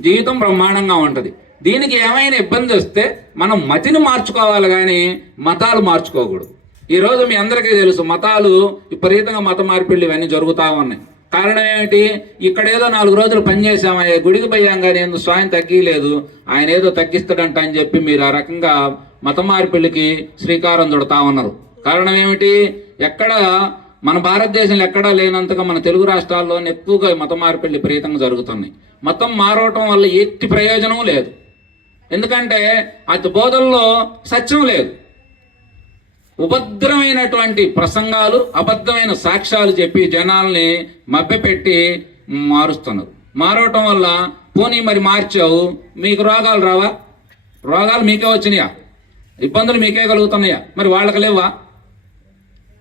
జీవితం బ్రహ్మాండంగా ఉంటుంది. దీనికి ఏమైనా ఇబ్బంది వస్తే మనం మతిని మార్చుకోవాలి కానీ మతాలు మార్చుకోకూడదు. ఈరోజు మీ అందరికీ తెలుసు, మతాలు విపరీతంగా మత మార్పిళ్ళు ఇవన్నీ జరుగుతూ ఉన్నాయి. కారణం ఏమిటి? ఇక్కడ ఏదో 4 రోజులు పనిచేసామయ్యా, గుడికి పోయాం కానీ ఎందుకు స్వాయం తగ్గలేదు, ఆయన ఏదో తగ్గిస్తాడంట అని చెప్పి మీరు ఆ రకంగా మత మార్పిళ్ళకి శ్రీకారం చుడతా ఉన్నారు. కారణం ఏమిటి? ఎక్కడ మన భారతదేశంలో ఎక్కడా లేనంతగా మన తెలుగు రాష్ట్రాల్లో ఎక్కువగా మత మార్పిళ్ళు విపరీతంగా జరుగుతున్నాయి. మతం మారవటం వల్ల ఎట్టి ప్రయోజనం లేదు. ఎందుకంటే అతి బోధల్లో సత్యం లేదు. ఉపద్రవమైనటువంటి ప్రసంగాలు, అబద్ధమైన సాక్ష్యాలు చెప్పి జనాల్ని మభ్యపెట్టి మారుస్తున్నారు. మారవటం వల్ల పోనీ మరి మార్చావు, మీకు రోగాలు రావా? రోగాలు మీకే వచ్చినాయా? ఇబ్బందులు మీకే కలుగుతున్నాయా? మరి వాళ్ళకి లేవా?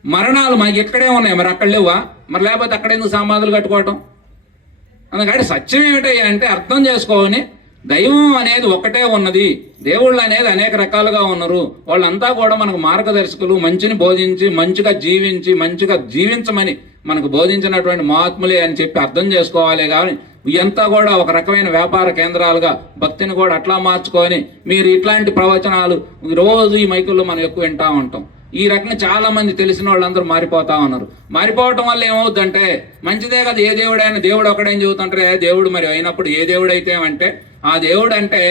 మరణాలు మనకి ఎక్కడే ఉన్నాయి, మరి అక్కడ లేవా? మరి లేకపోతే అక్కడ ఎందుకు సమాధులు కట్టుకోవటం? అందుకని సత్యం ఏమిటయ్యా అంటే అర్థం చేసుకోని దైవం అనేది ఒకటే ఉన్నది, దేవుళ్ళు అనేది అనేక రకాలుగా ఉన్నారు. వాళ్ళంతా కూడా మనకు మార్గదర్శకులు, మంచిని బోధించి మంచిగా జీవించమని మనకు బోధించినటువంటి మహాత్ములే అని చెప్పి అర్థం చేసుకోవాలి. కానీ ఇదంతా కూడా ఒక రకమైన వ్యాపార కేంద్రాలుగా భక్తిని కూడా అట్లా మార్చుకొని మీరు ఇట్లాంటి ప్రవచనాలు రోజు ఈ మైకుల్లో మనం ఎక్కువ వింటూ ఉంటాం. ఈ రకంగా చాలా మంది తెలిసిన వాళ్ళందరూ మారిపోతా ఉన్నారు. మారిపోవటం వల్ల ఏమవుద్దంటే మంచిదే కదా, ఏ దేవుడైనా దేవుడు ఒకడేం చెబుతుంటారే, దేవుడు మరి అయినప్పుడు ఏ దేవుడు అయితే అంటే ఆ దేవుడు అంటే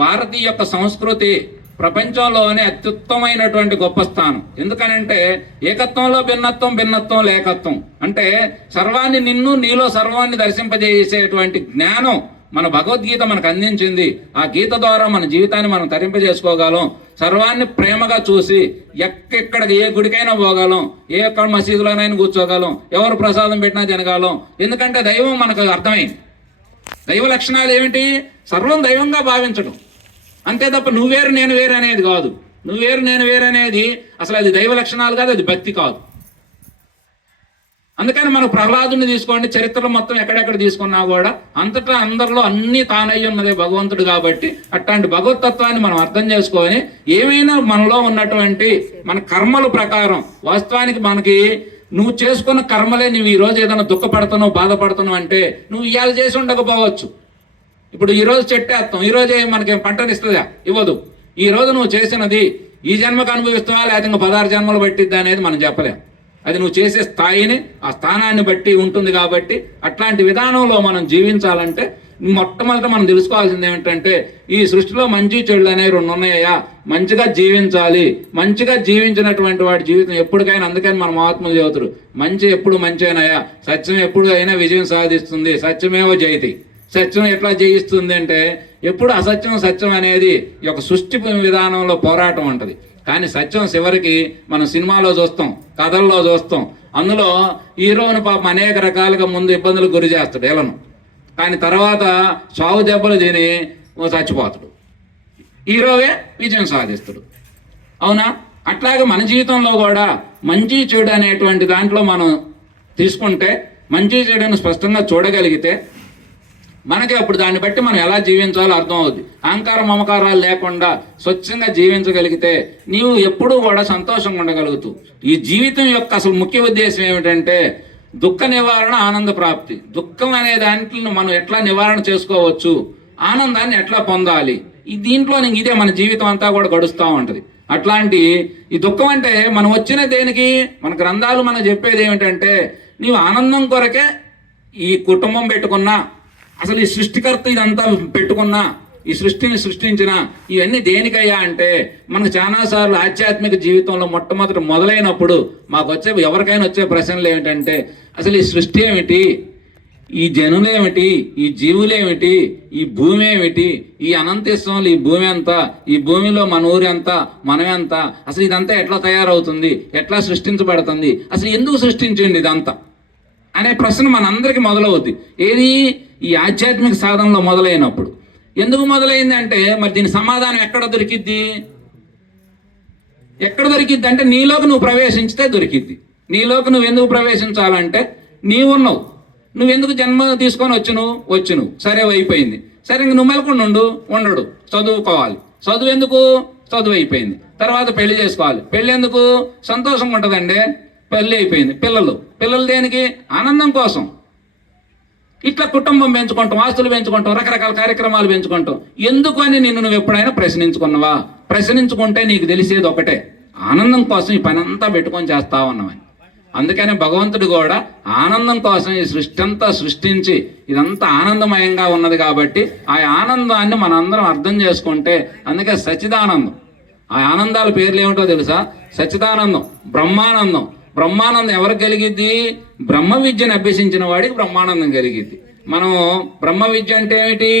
భారతీయ యొక్క సంస్కృతి ప్రపంచంలోనే అత్యుత్తమైనటువంటి గొప్ప స్థానం. ఎందుకనంటే ఏకత్వంలో భిన్నత్వం, భిన్నత్వంలో ఏకత్వం. అంటే సర్వాన్ని నిన్ను, నీలో సర్వాన్ని దర్శింపజేసేటువంటి జ్ఞానం మన భగవద్గీత మనకు అందించింది. ఆ గీత ద్వారా మన జీవితాన్ని మనం తరింపజేసుకోగలం. సర్వాన్ని ప్రేమగా చూసి ఎక్కడికి ఏ గుడికైనా పోగలం, ఏ ఎక్కడ మసీదులోనైనా కూర్చోగలం, ఎవరు ప్రసాదం పెట్టినా తినగలం. ఎందుకంటే దైవం మనకు అర్థమైంది. దైవ లక్షణాలు ఏమిటి? సర్వం దైవంగా భావించడం, అంతే తప్ప నువ్వు వేరు నేను వేరు అనేది కాదు. నువ్వు వేరు నేను వేరు అనేది అసలు అది దైవ లక్షణాలు కాదు, అది భక్తి కాదు. అందుకని మనం ప్రహ్లాదుని తీసుకోండి, చరిత్రలో మొత్తం ఎక్కడెక్కడ తీసుకున్నా కూడా అంతటా అందరిలో అన్నీ తానయ్యి ఉన్నదే భగవంతుడు. కాబట్టి అట్లాంటి భగవతత్వాన్ని మనం అర్థం చేసుకొని ఏమైనా మనలో ఉన్నటువంటి మన కర్మల ప్రకారం వాస్తవానికి మనకి నువ్వు చేసుకున్న కర్మలే నువ్వు ఈరోజు ఏదైనా దుఃఖపడుతున్నావు, బాధపడుతున్నావు అంటే నువ్వు ఇవాళ చేసి ఉండకపోవచ్చు. ఇప్పుడు ఈరోజు చెట్టేస్తాం, ఈరోజే మనకి పంటనిస్తుందా? ఇవ్వదు. ఈరోజు నువ్వు చేసినది ఈ జన్మకు అనుభవిస్తావా లేకపోతే ఇంకా 16 జన్మలు పట్టిద్దా అనేది మనం చెప్పలేం. అది నువ్వు చేసే స్థాయిని, ఆ స్థానాన్ని బట్టి ఉంటుంది. కాబట్టి అట్లాంటి విధానంలో మనం జీవించాలంటే మొట్టమొదట మనం తెలుసుకోవాల్సింది ఏమిటంటే ఈ సృష్టిలో మంచి చెడులు అనేవి 2 ఉన్నాయా. మంచిగా జీవించాలి. మంచిగా జీవించినటువంటి వాడి జీవితం ఎప్పటికైనా, అందుకని మన మహాత్ములు చెబుతారు మంచి ఎప్పుడు మంచేనాయా, సత్యం ఎప్పుడు అయినా విజయం సాధిస్తుంది, సత్యమేవో జయతి. సత్యం ఎట్లా జయిస్తుంది అంటే ఎప్పుడు అసత్యం సత్యం అనేది ఈ యొక్క సృష్టి విధానంలో పోరాటం ఉంటుంది. కానీ సత్యం చివరికి మనం సినిమాలో చూస్తాం, కథల్లో చూస్తాం. అందులో హీరోని పాపం అనేక రకాలుగా ముందు ఇబ్బందులకు గురి చేస్తాడు ఎలను, కానీ తర్వాత చావు దెబ్బలు తిని చచ్చిపోతాడు. హీరోవే విజయం సాధిస్తాడు. అవునా? అట్లాగే మన జీవితంలో కూడా మంచి చెడు అనేటువంటి దాంట్లో మనం తీసుకుంటే మంచి చెడును స్పష్టంగా చూడగలిగితే మనకి అప్పుడు దాన్ని బట్టి మనం ఎలా జీవించాలో అర్థం అవుద్ది. అహంకార మమకారాలు లేకుండా స్వచ్ఛంగా జీవించగలిగితే నీవు ఎప్పుడూ కూడా సంతోషంగా ఉండగలుగుతూ. ఈ జీవితం యొక్క అసలు ముఖ్య ఉద్దేశం ఏమిటంటే దుఃఖ నివారణ, ఆనంద ప్రాప్తి. దుఃఖం అనే దాంట్లో మనం ఎట్లా నివారణ చేసుకోవచ్చు, ఆనందాన్ని ఎట్లా పొందాలి, ఈ దీంట్లో ఇదే మన జీవితం అంతా కూడా గడుస్తూ ఉంటుంది. అట్లాంటి ఈ దుఃఖం అంటే మనం వచ్చిన దేనికి, మన గ్రంథాలు మనం చెప్పేది ఏమిటంటే నీవు ఆనందం కొరకే ఈ కుటుంబం పెట్టుకున్నా, అసలు ఈ సృష్టికర్త ఇదంతా పెట్టుకున్నా, ఈ సృష్టిని సృష్టించిన ఇవన్నీ దేనికయ్యా అంటే మనకు చాలాసార్లు ఆధ్యాత్మిక జీవితంలో మొదలైనప్పుడు మాకు ఎవరికైనా వచ్చే ప్రశ్నలు ఏమిటంటే అసలు ఈ సృష్టి ఏమిటి, ఈ జనులేమిటి, ఈ జీవులేమిటి, ఈ భూమి ఏమిటి, ఈ అనంతేశ్వరంలో ఈ భూమి ఎంత, ఈ భూమిలో మన ఊరు ఎంత, మనం ఎంత, అసలు ఇదంతా ఎట్లా తయారవుతుంది, ఎట్లా సృష్టించబడుతుంది, అసలు ఎందుకు సృష్టించండి ఇదంతా అనే ప్రశ్న మనందరికీ మొదలవుద్ది. ఏది? ఈ ఆధ్యాత్మిక సాధనలో మొదలైనప్పుడు. ఎందుకు మొదలైంది అంటే మరి దీని సమాధానం ఎక్కడ దొరికిద్ది? ఎక్కడ దొరికిద్ది అంటే నీలోకి నువ్వు ప్రవేశించితే దొరికిద్ది. నీలోకి నువ్వు ఎందుకు ప్రవేశించాలంటే నీవున్నావు, నువ్వెందుకు జన్మ తీసుకొని వచ్చును సరే అయిపోయింది. సరే ఇంక నువ్వు మెలకుండా ఉండడు, చదువుకోవాలి. చదువు ఎందుకు? చదువు అయిపోయింది. తర్వాత పెళ్లి చేసుకోవాలి. పెళ్లి ఎందుకు? సంతోషంగా ఉంటుందండి. పెళ్లి అయిపోయింది. పిల్లలు దేనికి? ఆనందం కోసం. ఇట్లా కుటుంబం పెంచుకుంటాం, ఆస్తులు పెంచుకుంటాం, రకరకాల కార్యక్రమాలు పెంచుకుంటాం. ఎందుకు అని నువ్వు ఎప్పుడైనా ప్రశ్నించుకున్నావా? ప్రశ్నించుకుంటే నీకు తెలిసేది ఒకటే, ఆనందం కోసం ఈ పని అంతా పెట్టుకొని చేస్తా ఉన్నామని. అందుకనే భగవంతుడు కూడా ఆనందం కోసం ఈ సృష్టి అంతా సృష్టించి ఇదంతా ఆనందమయంగా ఉన్నది కాబట్టి ఆ ఆనందాన్ని మనందరం అర్థం చేసుకుంటే, అందుకే సచ్చిదానందం. ఆ ఆనందాల పేర్లు ఏమిటో తెలుసా? సచ్చిదానందం, బ్రహ్మానందం. బ్రహ్మానందం ఎవరికి కలిగిద్ది? బ్రహ్మ విద్యను అభ్యసించిన వాడికి బ్రహ్మానందం కలిగిద్ది. మనం బ్రహ్మ విద్య అంటే ఏమిటి?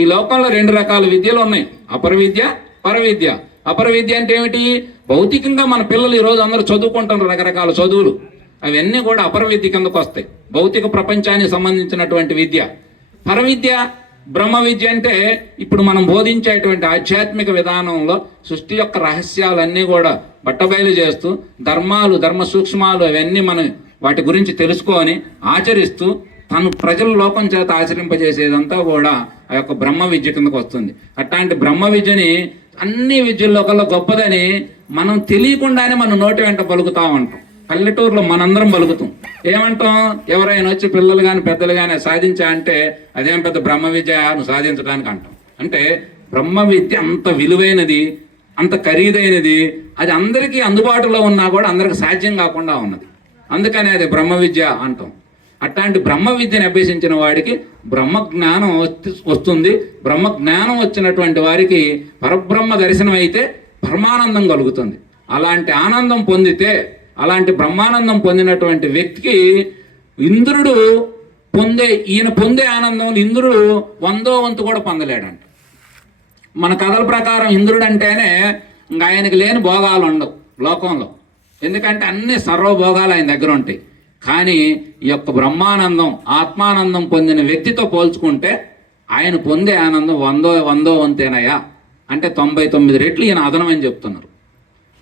ఈ లోకంలో 2 రకాల విద్యలు ఉన్నాయి, అపర విద్య, పరవిద్య. అపర విద్య అంటే ఏమిటి? భౌతికంగా మన పిల్లలు ఈరోజు అందరూ చదువుకుంటున్నారు రకరకాల చదువులు, అవన్నీ కూడా అపర విద్య కిందకు వస్తాయి, భౌతిక ప్రపంచానికి సంబంధించినటువంటి విద్య. పరవిద్య, బ్రహ్మ విద్య అంటే ఇప్పుడు మనం బోధించేటువంటి ఆధ్యాత్మిక విధానంలో సృష్టి యొక్క రహస్యాలన్నీ కూడా బట్టబయలు చేస్తూ ధర్మ సూక్ష్మాలు అవన్నీ మనం వాటి గురించి తెలుసుకొని ఆచరిస్తూ తను ప్రజల లోకం చేత ఆచరింపజేసేదంతా కూడా ఆ యొక్క బ్రహ్మ విద్య కిందకు వస్తుంది. అట్లాంటి బ్రహ్మ విద్యని అన్ని విద్యల్లో కల్లా గొప్పదని మనం తెలియకుండానే మన నోటి వెంట పలుకుతా ఉంటాం. పల్లెటూరులో మనందరం పలుకుతాం. ఏమంటాం? ఎవరైనా వచ్చి పిల్లలు కానీ పెద్దలు కానీ సాధించా అంటే అదేం పెద్ద బ్రహ్మ విద్య నువ్వు సాధించడానికి అంటాం. అంటే బ్రహ్మ విద్య అంత విలువైనది, అంత ఖరీదైనది, అది అందరికీ అందుబాటులో ఉన్నా కూడా అందరికి సాధ్యం కాకుండా ఉన్నది. అందుకనే అది బ్రహ్మ విద్య అంటాం. అట్లాంటి బ్రహ్మ విద్యను అభ్యసించిన వాడికి బ్రహ్మ జ్ఞానం వస్తుంది. బ్రహ్మ జ్ఞానం వచ్చినటువంటి వారికి పరబ్రహ్మ దర్శనం అయితే పరమానందం కలుగుతుంది. అలాంటి ఆనందం పొందితే, అలాంటి బ్రహ్మానందం పొందినటువంటి వ్యక్తికి ఇంద్రుడు ఈయన పొందే ఆనందం ఇంద్రుడు 100వ వంతు కూడా పొందలేడంట. మన కథల ప్రకారం ఇంద్రుడు అంటేనే ఇంకా ఆయనకి లేని భోగాలు ఉండవు లోకంలో, ఎందుకంటే అన్ని సర్వభోగాలు ఆయన దగ్గర ఉంటాయి. కానీ ఈ యొక్క బ్రహ్మానందం, ఆత్మానందం పొందిన వ్యక్తితో పోల్చుకుంటే ఆయన పొందే ఆనందం 100వ వంతేనయ్యా అంటే 99 రెట్లు ఈయన అదనం అని చెప్తున్నారు.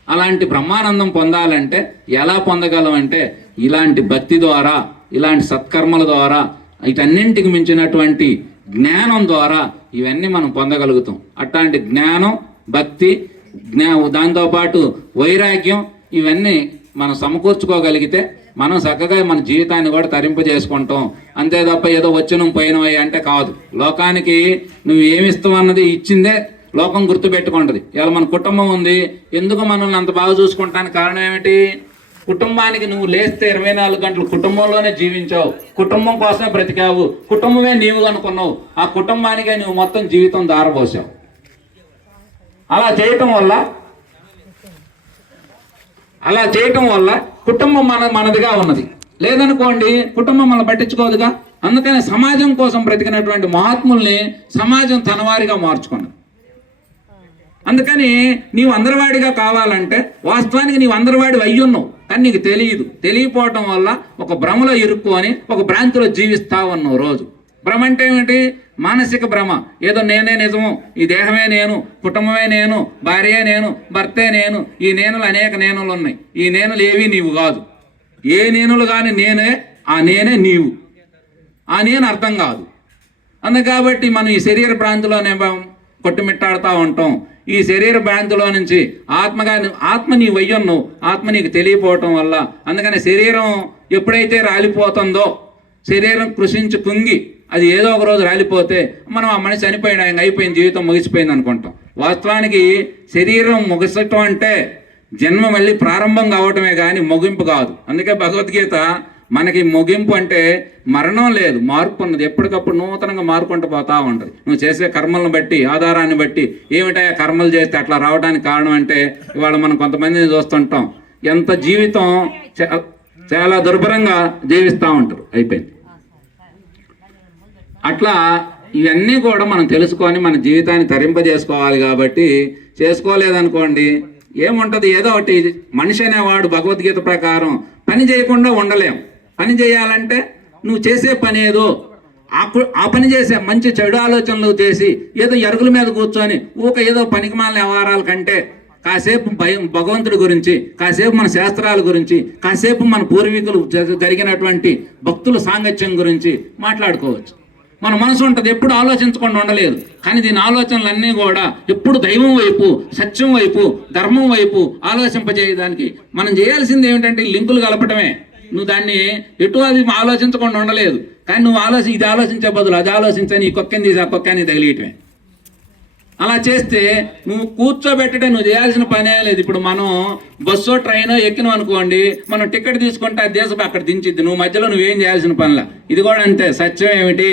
అలాంటి బ్రహ్మానందం పొందాలంటే ఎలా పొందగలం అంటే ఇలాంటి భక్తి ద్వారా, ఇలాంటి సత్కర్మల ద్వారా, వీటన్నింటికి మించినటువంటి జ్ఞానం ద్వారా ఇవన్నీ మనం పొందగలుగుతాం. అట్లాంటి జ్ఞానం, భక్తి, దాంతోపాటు వైరాగ్యం ఇవన్నీ మనం సమకూర్చుకోగలిగితే మనం చక్కగా మన జీవితాన్ని కూడా తరింపజేసుకుంటాం. అంతే తప్ప ఏదో వచ్చినం పోయినవి అంటే కాదు. లోకానికి నువ్వు ఏమిస్తావు అన్నది ఇచ్చిందే లోకం గుర్తుపెట్టుకుంటుంది. ఇలా మన కుటుంబం ఉంది, ఎందుకు మనల్ని అంత బాగా చూసుకుంటానికి కారణం ఏమిటి? కుటుంబానికి నువ్వు లేస్తే 24 గంటలు కుటుంబంలోనే జీవించావు, కుటుంబం కోసమే బ్రతికావు, కుటుంబమే నీవు అనుకున్నావు, ఆ కుటుంబానికే నువ్వు మొత్తం జీవితం దారపోసావు. అలా చేయటం వల్ల కుటుంబం మనదిగా ఉన్నది. లేదనుకోండి కుటుంబం మనం పట్టించుకోదుగా. అందుకని సమాజం కోసం బ్రతికినటువంటి మహాత్ముల్ని సమాజం తనవారిగా మార్చుకున్నది. అందుకని నీవు అందరివాడిగా కావాలంటే వాస్తవానికి నీవు అందరివాడి అయ్యున్నావు, కానీ నీకు తెలియపోవటం వల్ల ఒక భ్రమలో ఇరుక్కొని ఒక భ్రాంతిలో జీవిస్తా ఉన్నావు రోజు. భ్రమ అంటే ఏమిటి? మానసిక భ్రమ. ఏదో నేనే నిజము, ఈ దేహమే నేను, కుటుంబమే నేను, భార్యే నేను, భర్తే నేను. ఈ నేనులు అనేక నేనులు ఉన్నాయి. ఈ నేనులు ఏవి నీవు కాదు. ఏ నేనులు కానీ నేనే, ఆ నేనే నీవు. ఆ నేను అర్థం కాదు. కాబట్టి మనం ఈ శరీర భ్రాంతిలోనే కొట్టుమిట్టాడుతూ ఉంటాం. ఈ శరీర భ్రాంతిలో నుంచి ఆత్మ నీ వయ్యన్ను, ఆత్మ నీకు తెలియపోవటం వల్ల. అందుకని శరీరం ఎప్పుడైతే రాలిపోతుందో, శరీరం కృషించి కుంగి అది ఏదో ఒక రోజు రాలిపోతే మనం ఆ మనిషి చనిపోయినా ఇంకా అయిపోయింది, జీవితం ముగిసిపోయింది అనుకుంటాం. వాస్తవానికి శరీరం ముగిసటం అంటే జన్మ మళ్ళీ ప్రారంభం కావటమే కానీ ముగింపు కాదు. అందుకే భగవద్గీత మనకి ముగింపు అంటే మరణం లేదు, మార్పు ఉన్నది. ఎప్పటికప్పుడు నూతనంగా మారుకుంటూ పోతా ఉంటుంది. నువ్వు చేసే కర్మలను బట్టి, ఆధారాన్ని బట్టి ఏమిటా కర్మలు చేస్తే అట్లా రావడానికి కారణం అంటే ఇవాళ మనం కొంతమందిని చూస్తుంటాం, ఎంత జీవితం చాలా దుర్భరంగా జీవిస్తూ ఉంటారు. అయిపోయింది. అట్లా ఇవన్నీ కూడా మనం తెలుసుకొని మన జీవితాన్ని తరింపజేసుకోవాలి. కాబట్టి చేసుకోలేదనుకోండి ఏముంటుంది? ఏదో ఒకటి. మనిషి అనేవాడు భగవద్గీత ప్రకారం పని చేయకుండా ఉండలేం. పని చేయాలంటే నువ్వు చేసే పని ఏదో ఆ పని చేసే మంచి చెడు ఆలోచనలు చేసి ఏదో ఎరుగుల మీద కూర్చొని ఏదో పనికిమాలిన వ్యవహారాల కంటే కాసేపు భగవంతుడి గురించి, కాసేపు మన శాస్త్రాల గురించి, కాసేపు మన పూర్వీకులు జరిగినటువంటి భక్తుల సాంగత్యం గురించి మాట్లాడుకోవచ్చు. మన మనసు ఉంటుంది, ఎప్పుడు ఆలోచించకుండా ఉండలేదు. కానీ దీని ఆలోచనలన్నీ కూడా ఎప్పుడు దైవం వైపు, సత్యం వైపు, ధర్మం వైపు ఆలోచింపజేయడానికి మనం చేయాల్సింది ఏమిటంటే లింకులు కలపటమే. నువ్వు దాన్ని ఎటు అది ఆలోచించకుండా ఉండలేదు. కానీ నువ్వు ఇది ఆలోచించే బదులు అది ఆలోచించని ఈ కుక్కని తీసి ఆ కుక్కని తగిలియటమే. అలా చేస్తే నువ్వు కూర్చోబెట్టడే, నువ్వు చేయాల్సిన పనే లేదు. ఇప్పుడు మనం బస్సో ట్రైనో ఎక్కినాం అనుకోండి, మనం టికెట్ తీసుకుంటే ఆ దేశం అక్కడ దించిద్ది. నువ్వు మధ్యలో నువ్వేం చేయాల్సిన పనిలా. ఇది కూడా అంతే. సత్యం ఏమిటి,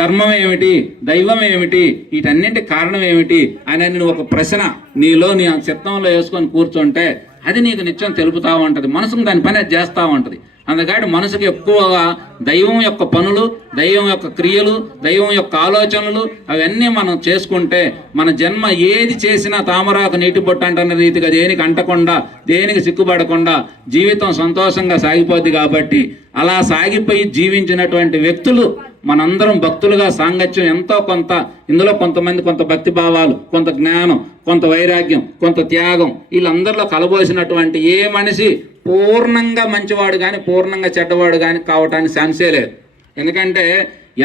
ధర్మం ఏమిటి, దైవం ఏమిటి, వీటన్నింటి కారణం ఏమిటి అని నువ్వు ఒక ప్రశ్న నీలో నీ చిత్తంలో వేసుకొని కూర్చుంటే అది నీకు నిత్యం తెలుపుతూ ఉంటుంది. మనసుకు దాని పని అది చేస్తూ ఉంటుంది. అందుకని మనసుకు ఎక్కువగా దైవం యొక్క పనులు, దైవం యొక్క క్రియలు, దైవం యొక్క ఆలోచనలు అవన్నీ మనం చేసుకుంటే మన జన్మ ఏది చేసినా తామరాకు నీటి బొట్టు అంటున్న రీతిగా దేనికి అంటకుండా, దేనికి సిగ్గుపడకుండా జీవితం సంతోషంగా సాగిపోద్ది. కాబట్టి అలా సాగిపోయి జీవించినటువంటి వ్యక్తులు మనందరం భక్తులుగా సాంగత్యం ఎంతో కొంత, ఇందులో కొంతమంది కొంత భక్తి భావాలు, కొంత జ్ఞానం, కొంత వైరాగ్యం, కొంత త్యాగం వీళ్ళందరిలో కలబోసినటువంటి ఏ మనిషి పూర్ణంగా మంచివాడు కానీ పూర్ణంగా చెడ్డవాడు కానీ కావటానికి ఛాన్సే లేదు. ఎందుకంటే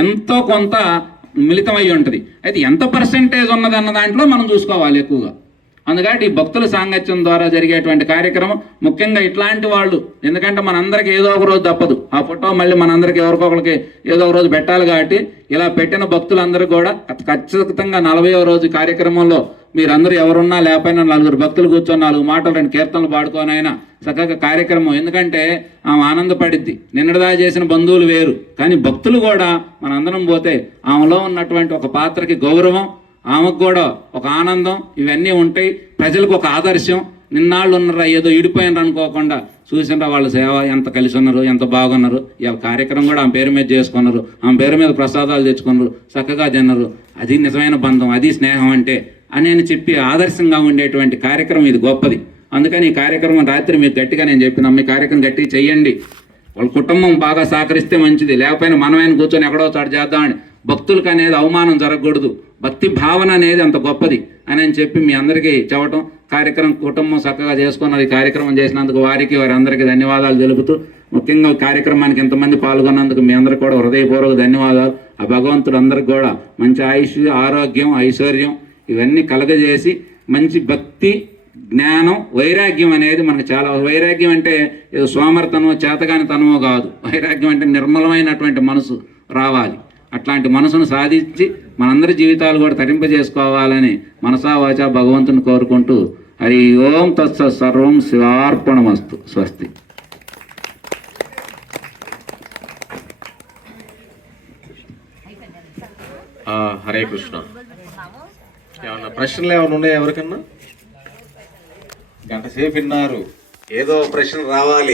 ఎంతో కొంత మిళితమై ఉంటుంది. అయితే ఎంత పర్సెంటేజ్ ఉన్నదన్న దాంట్లో మనం చూసుకోవాలి ఎక్కువగా. అందుకని ఈ భక్తుల సాంగత్యం ద్వారా జరిగేటువంటి కార్యక్రమం ముఖ్యంగా ఇట్లాంటి వాళ్ళు, ఎందుకంటే మనందరికీ ఏదో ఒక రోజు తప్పదు. ఆ ఫోటో మళ్ళీ మనందరికీ ఎవరికొకరికి ఏదో ఒక రోజు పెట్టాలి. కాబట్టి ఇలా పెట్టిన భక్తులందరూ కూడా ఖచ్చితంగా 40వ రోజు కార్యక్రమంలో మీరందరూ ఎవరున్నా లేకపోయినా 4 భక్తులు కూర్చొని 4 మాటలు 2 కీర్తనలు పాడుకోనైనా చక్కగా కార్యక్రమం. ఎందుకంటే ఆమె ఆనందపడిద్ది. నిన్నటిదా చేసిన బంధువులు వేరు, కానీ భక్తులు కూడా మనందరం పోతే ఆమెలో ఉన్నటువంటి ఒక పాత్రకి గౌరవం, ఆమెకు కూడా ఒక ఆనందం, ఇవన్నీ ఉంటాయి. ప్రజలకు ఒక ఆదర్శం. నిన్నాళ్ళు ఉన్నారా ఏదో ఈడిపోయినారు అనుకోకుండా చూసినరా వాళ్ళ సేవ ఎంత కలిసి ఉన్నారు, ఎంత బాగున్నారు. ఇవాళ కార్యక్రమం కూడా ఆమె పేరు మీద చేసుకున్నారు, ఆమె పేరు మీద ప్రసాదాలు తెచ్చుకున్నారు, చక్కగా తిన్నారు. అది నిజమైన బంధం, అది స్నేహం అంటే అని చెప్పి ఆదర్శంగా ఉండేటువంటి కార్యక్రమం ఇది గొప్పది. అందుకని ఈ కార్యక్రమం రాత్రి మీకు గట్టిగా నేను చెప్పిన ఈ కార్యక్రమం గట్టిగా చెయ్యండి. వాళ్ళ కుటుంబం బాగా సహకరిస్తే మంచిది, లేకపోయినా మనమైన కూర్చొని ఎక్కడో చాటు చేద్దామని. భక్తులకు అనేది అవమానం జరగకూడదు. భక్తి భావన అనేది అంత గొప్పది అని చెప్పి మీ అందరికీ చెప్పటం, కార్యక్రమం కుటుంబం చక్కగా చేసుకున్నది. కార్యక్రమం చేసినందుకు వారికి వారందరికీ ధన్యవాదాలు తెలుపుతూ, ముఖ్యంగా కార్యక్రమానికి ఎంతమంది పాల్గొన్నందుకు మీ అందరికీ కూడా హృదయపూర్వక ధన్యవాదాలు. ఆ భగవంతుడు అందరికి కూడా మంచి ఆయుష్, ఆరోగ్యం, ఐశ్వర్యం ఇవన్నీ కలగజేసి మంచి భక్తి, జ్ఞానం, వైరాగ్యం అనేది మనకు చాలా. వైరాగ్యం అంటే ఏదో సోమర్తనమో చేతగానితనమో కాదు. వైరాగ్యం అంటే నిర్మలమైనటువంటి మనసు రావాలి. అట్లాంటి మనసును సాధించి మనందరి జీవితాలు కూడా తరింపజేసుకోవాలని మనసా వాచా భగవంతుని కోరుకుంటూ హరి ఓం తత్స సర్వం శివార్పణమస్తు. స్వస్తి. హరే కృష్ణ. ఏమన్నా ప్రశ్నలు ఏమైనా ఉన్నాయా ఎవరికన్నా? గంట సేపు విన్నారు, ఏదో ప్రశ్న రావాలి.